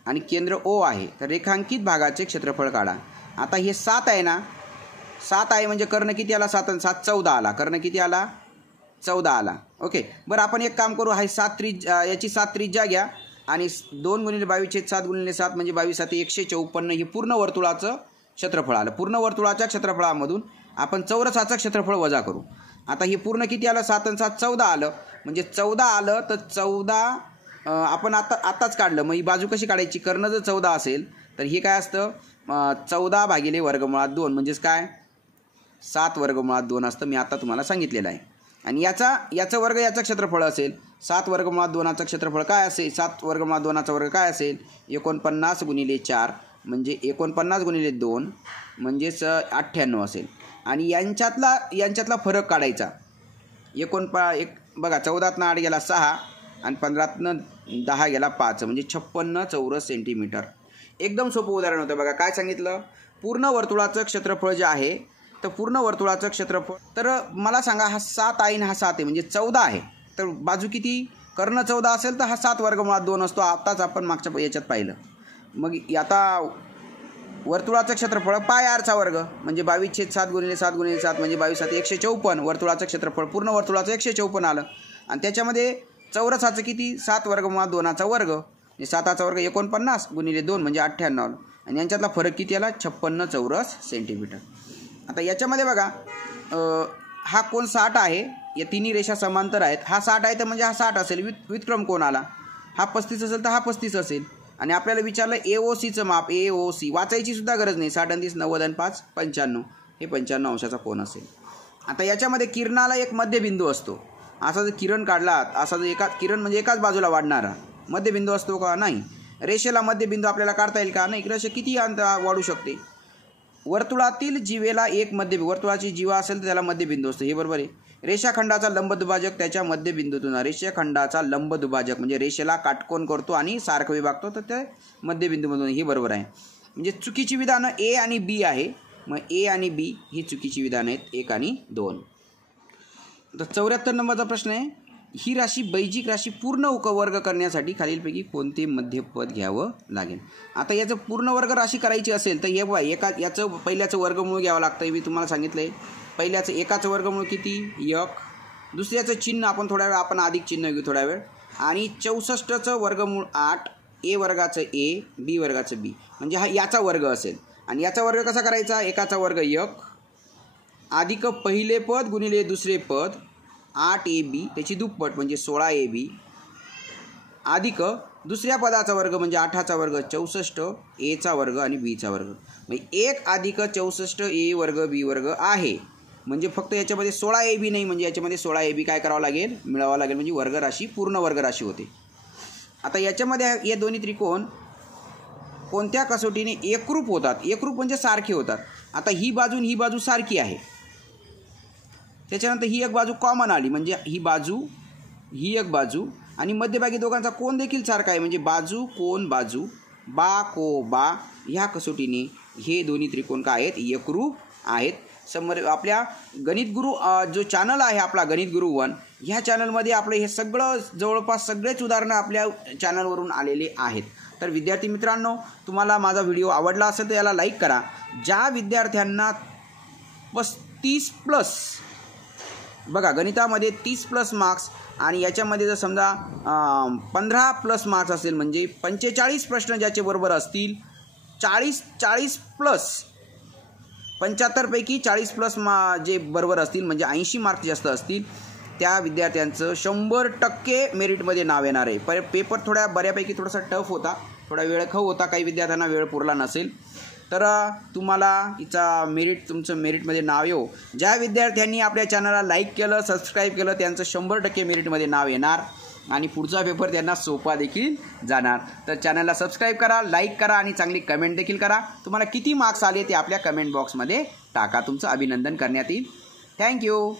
आणि केंद्र O आहे. तर रेखांकित भागाचे क्षेत्रफळ काढा. आता हे 7 आहे ना, 7 आहे म्हणजे कर्ण किती आला 7 आणि 7 14 आला. कर्ण किती आला 14 आला. ओके बरं आपण एक काम करू, हा 7 त्रिज्या याची 7 त्रिज्या घ्या आणि 2 गुणिले 22/7 गुणिले 7 म्हणजे 22×7 154 हे पूर्ण वर्तुळाचं क्षेत्रफळ आलं. पूर्ण वर्तुळाच्या क्षेत्रफळामधून आपण चौरसाचं क्षेत्रफळ वजा करू. आता हे पूर्ण किती आलं 7 आणि 7 14 आलं म्हणजे 14 आलं तर 14 आपण आत्ताच काढलं. मग ही बाजू कशी काढायची, कर्ण जर 14 असेल तर हे काय असतं 14 भागिले वर्गमुळात 2 म्हणजेच काय 7 वर्गमुळात 2 असतं. मी आता तुम्हाला सांगितलेलं आहे. आणि याचं वर्ग याचं क्षेत्रफळ असेल 7 वर्गमुळात 2चं क्षेत्रफळ काय असेल 7 वर्गमुळात 2चा वर्ग काय असेल 49 गुणिले 4 म्हणजे 49 गुणिले 2 म्हणजेच 98 असेल. आणि यांच्यातला फरक काढायचा. बघा 14तनं 8 गेला 6 आणि 15तनं 10 गेला 5 म्हणजे 56 चौरस सेंटीमीटर. एकदम सोपं उदाहरण होतं. बघा काय सांगितलं, पूर्ण वर्तुळाचं क्षेत्रफळ जे आहे तर पूर्ण वर्तुळाचं क्षेत्रफळ, तर मला सांगा हा 7 आहे आणि हा 7 आहे म्हणजे 14 आहे. तर बाजू किती, कर्ण 14 असेल तर हा 7 वर्गमुळात 2 असतो. आत्ताच आपण मागच्या याच्यात पाहिलं. मग आता वर्तुळाचं क्षेत्रफळ पाय आरचा वर्ग म्हणजे 22/7 गुणिले 7 गुणिले 7 म्हणजे 22×7 154. वर्तुळाचं क्षेत्रफळ पूर्ण वर्तुळाचं 154 आलं. आणि त्याच्यामध्ये चौरसाचं किती 7 वर्गमुळात 2चा वर्ग म्हणजे 7चा वर्ग 49 गुणिले 2 म्हणजे 98 आलं. आणि यांच्यातला फरक किती आला 56 चौरस सेंटीमीटर. आता याच्यामध्ये बघा हा कोण 60 आहे, या तिन्ही रेषा समांतर आहेत. हा 60 आहे तर म्हणजे हा 60 असेल. व्युत्क्रम कोण आला, हा 35 असेल तर हा 35 असेल. आणि आपल्याला विचारलं AOCचं माप, AOC वाचायची सुद्धा गरज नाही. 60 आणि 30 90 आणि 5 95 हे 95 अंशाचा कोण असेल. आता याच्यामध्ये किरणाला एक मध्यबिंदू असतो. असा जर किरण काढला असा जर किरण म्हणजे एकाच बाजूला वाढणारा मध्यबिंदू असतो का, नाही. रेषेला मध्यबिंदू आपल्याला काढता येईल का, नाही. रेषा किती अंतर वाढू शकते. वर्तुळातील जीवेला एक मध्यबिंदू, वर्तुळाची जीवा असेल तर त्याला मध्यबिंदू असतो, हे बरोबर आहे. रेषाखंडाचा लंबदुभाजक त्याच्या मध्यबिंदूतून, रेषाखंडाचा लंबदुभाजक म्हणजे रेषेला काटकोन करतो आणि सारखं विभागतो तर ते मध्यबिंदूमधून, हे बरोबर आहे. म्हणजे चुकीची विधानं A आणि B आहे. मग A आणि B ही चुकीची विधानं आहेत, 1 आणि 2. तर 74 नंबरचा प्रश्न आहे, ही राशी बैजिक राशी पूर्ण वर्ग करण्यासाठी खालीलपैकी कोणते मध्यपद घ्यावं लागेल. आता याचं पूर्ण वर्ग राशी करायची असेल तर हे बघा याचं पहिल्याचं वर्गमूळ घ्यावं लागतं. मी तुम्हाला सांगितलं आहे. पहिल्याचं एकाचं वर्गमूळ किती 1, दुसऱ्याचं चिन्ह आपण थोड्या वेळ आपण अधिक चिन्ह घेऊ थोड्या वेळ, आणि 64चं वर्गमूळ 8, A वर्गाचं A, B वर्गाचं B म्हणजे हा याचा वर्ग असेल. आणि याचा वर्ग कसा करायचा, एकाचा वर्ग 1 अधिक पहिले पद गुणिले दुसरे पद 8AB त्याची दुप्पट म्हणजे 16AB अधिक दुसऱ्या पदाचा वर्ग म्हणजे 8चा वर्ग 64 Aचा वर्ग आणि Bचा वर्ग. म्हणजे 1 अधिक 64 A वर्ग B वर्ग आहे. म्हणजे फक्त याच्यामध्ये 16AB नाही, म्हणजे याच्यामध्ये 16AB काय करावं लागेल, मिळावं लागेल. म्हणजे वर्गराशी पूर्ण वर्गराशी होते. आता याच्यामध्ये हे दोन्ही त्रिकोण कोणत्या कसोटीने एकरूप होतात, एकरूप म्हणजे सारखे होतात. आता ही बाजू आणि ही बाजू सारखी आहे. त्याच्यानंतर ही एक बाजू कॉमन आली म्हणजे ही बाजू, ही एक बाजू आणि मध्यभागी दोघांचा कोन देखील सारखा आहे म्हणजे बाजू कोन बाजू बा को बा ह्या कसोटीने हे दोन्ही त्रिकोण काय आहेत, एकरूप आहेत. आपल्या गणित गुरु जो चॅनल आहे आपला गणित गुरु 1, ह्या चॅनलमध्ये आपलं हे सगळं जवळपास सगळेच उदाहरणं आपल्या चॅनलवरून आलेले आहेत. तर विद्यार्थी मित्रांनो, तुम्हाला माझा व्हिडिओ आवडला असेल तर याला लाईक करा. ज्या विद्यार्थ्यांना 35+ बघा गणितामध्ये 30+ मार्क्स आणि याच्यामध्ये जर समजा 15+ मार्क्स असेल म्हणजे 45 प्रश्न ज्याचे बरोबर असतील, 40+ 75 पैकी 40+ जे बरोबर असतील म्हणजे 80 मार्क्स जास्त असतील, त्या विद्यार्थ्यांचं 100% मेरिटमध्ये नाव येणार आहे. पेपर थोड्या बऱ्यापैकी थोडासा टफ होता, थोडा वेळखाऊ होता, काही विद्यार्थ्यांना वेळ पुरला नसेल, तर तुम्हाला तुमचं मेरिटमध्ये नाव येऊ. ज्या विद्यार्थ्यांनी आपल्या चॅनलला लाईक केलं, सबस्क्राईब केलं, त्यांचं 100% मेरिटमध्ये नाव येणार आणि पुढचा पेपर त्यांना सोपा देखील जाणार. तर चॅनलला सबस्क्राईब करा, लाईक करा आणि चांगली कमेंट देखील करा. तुम्हाला किती मार्क्स आले ते आपल्या कमेंट बॉक्समध्ये टाका. तुमचं अभिनंदन करण्यात येईल. थँक्यू.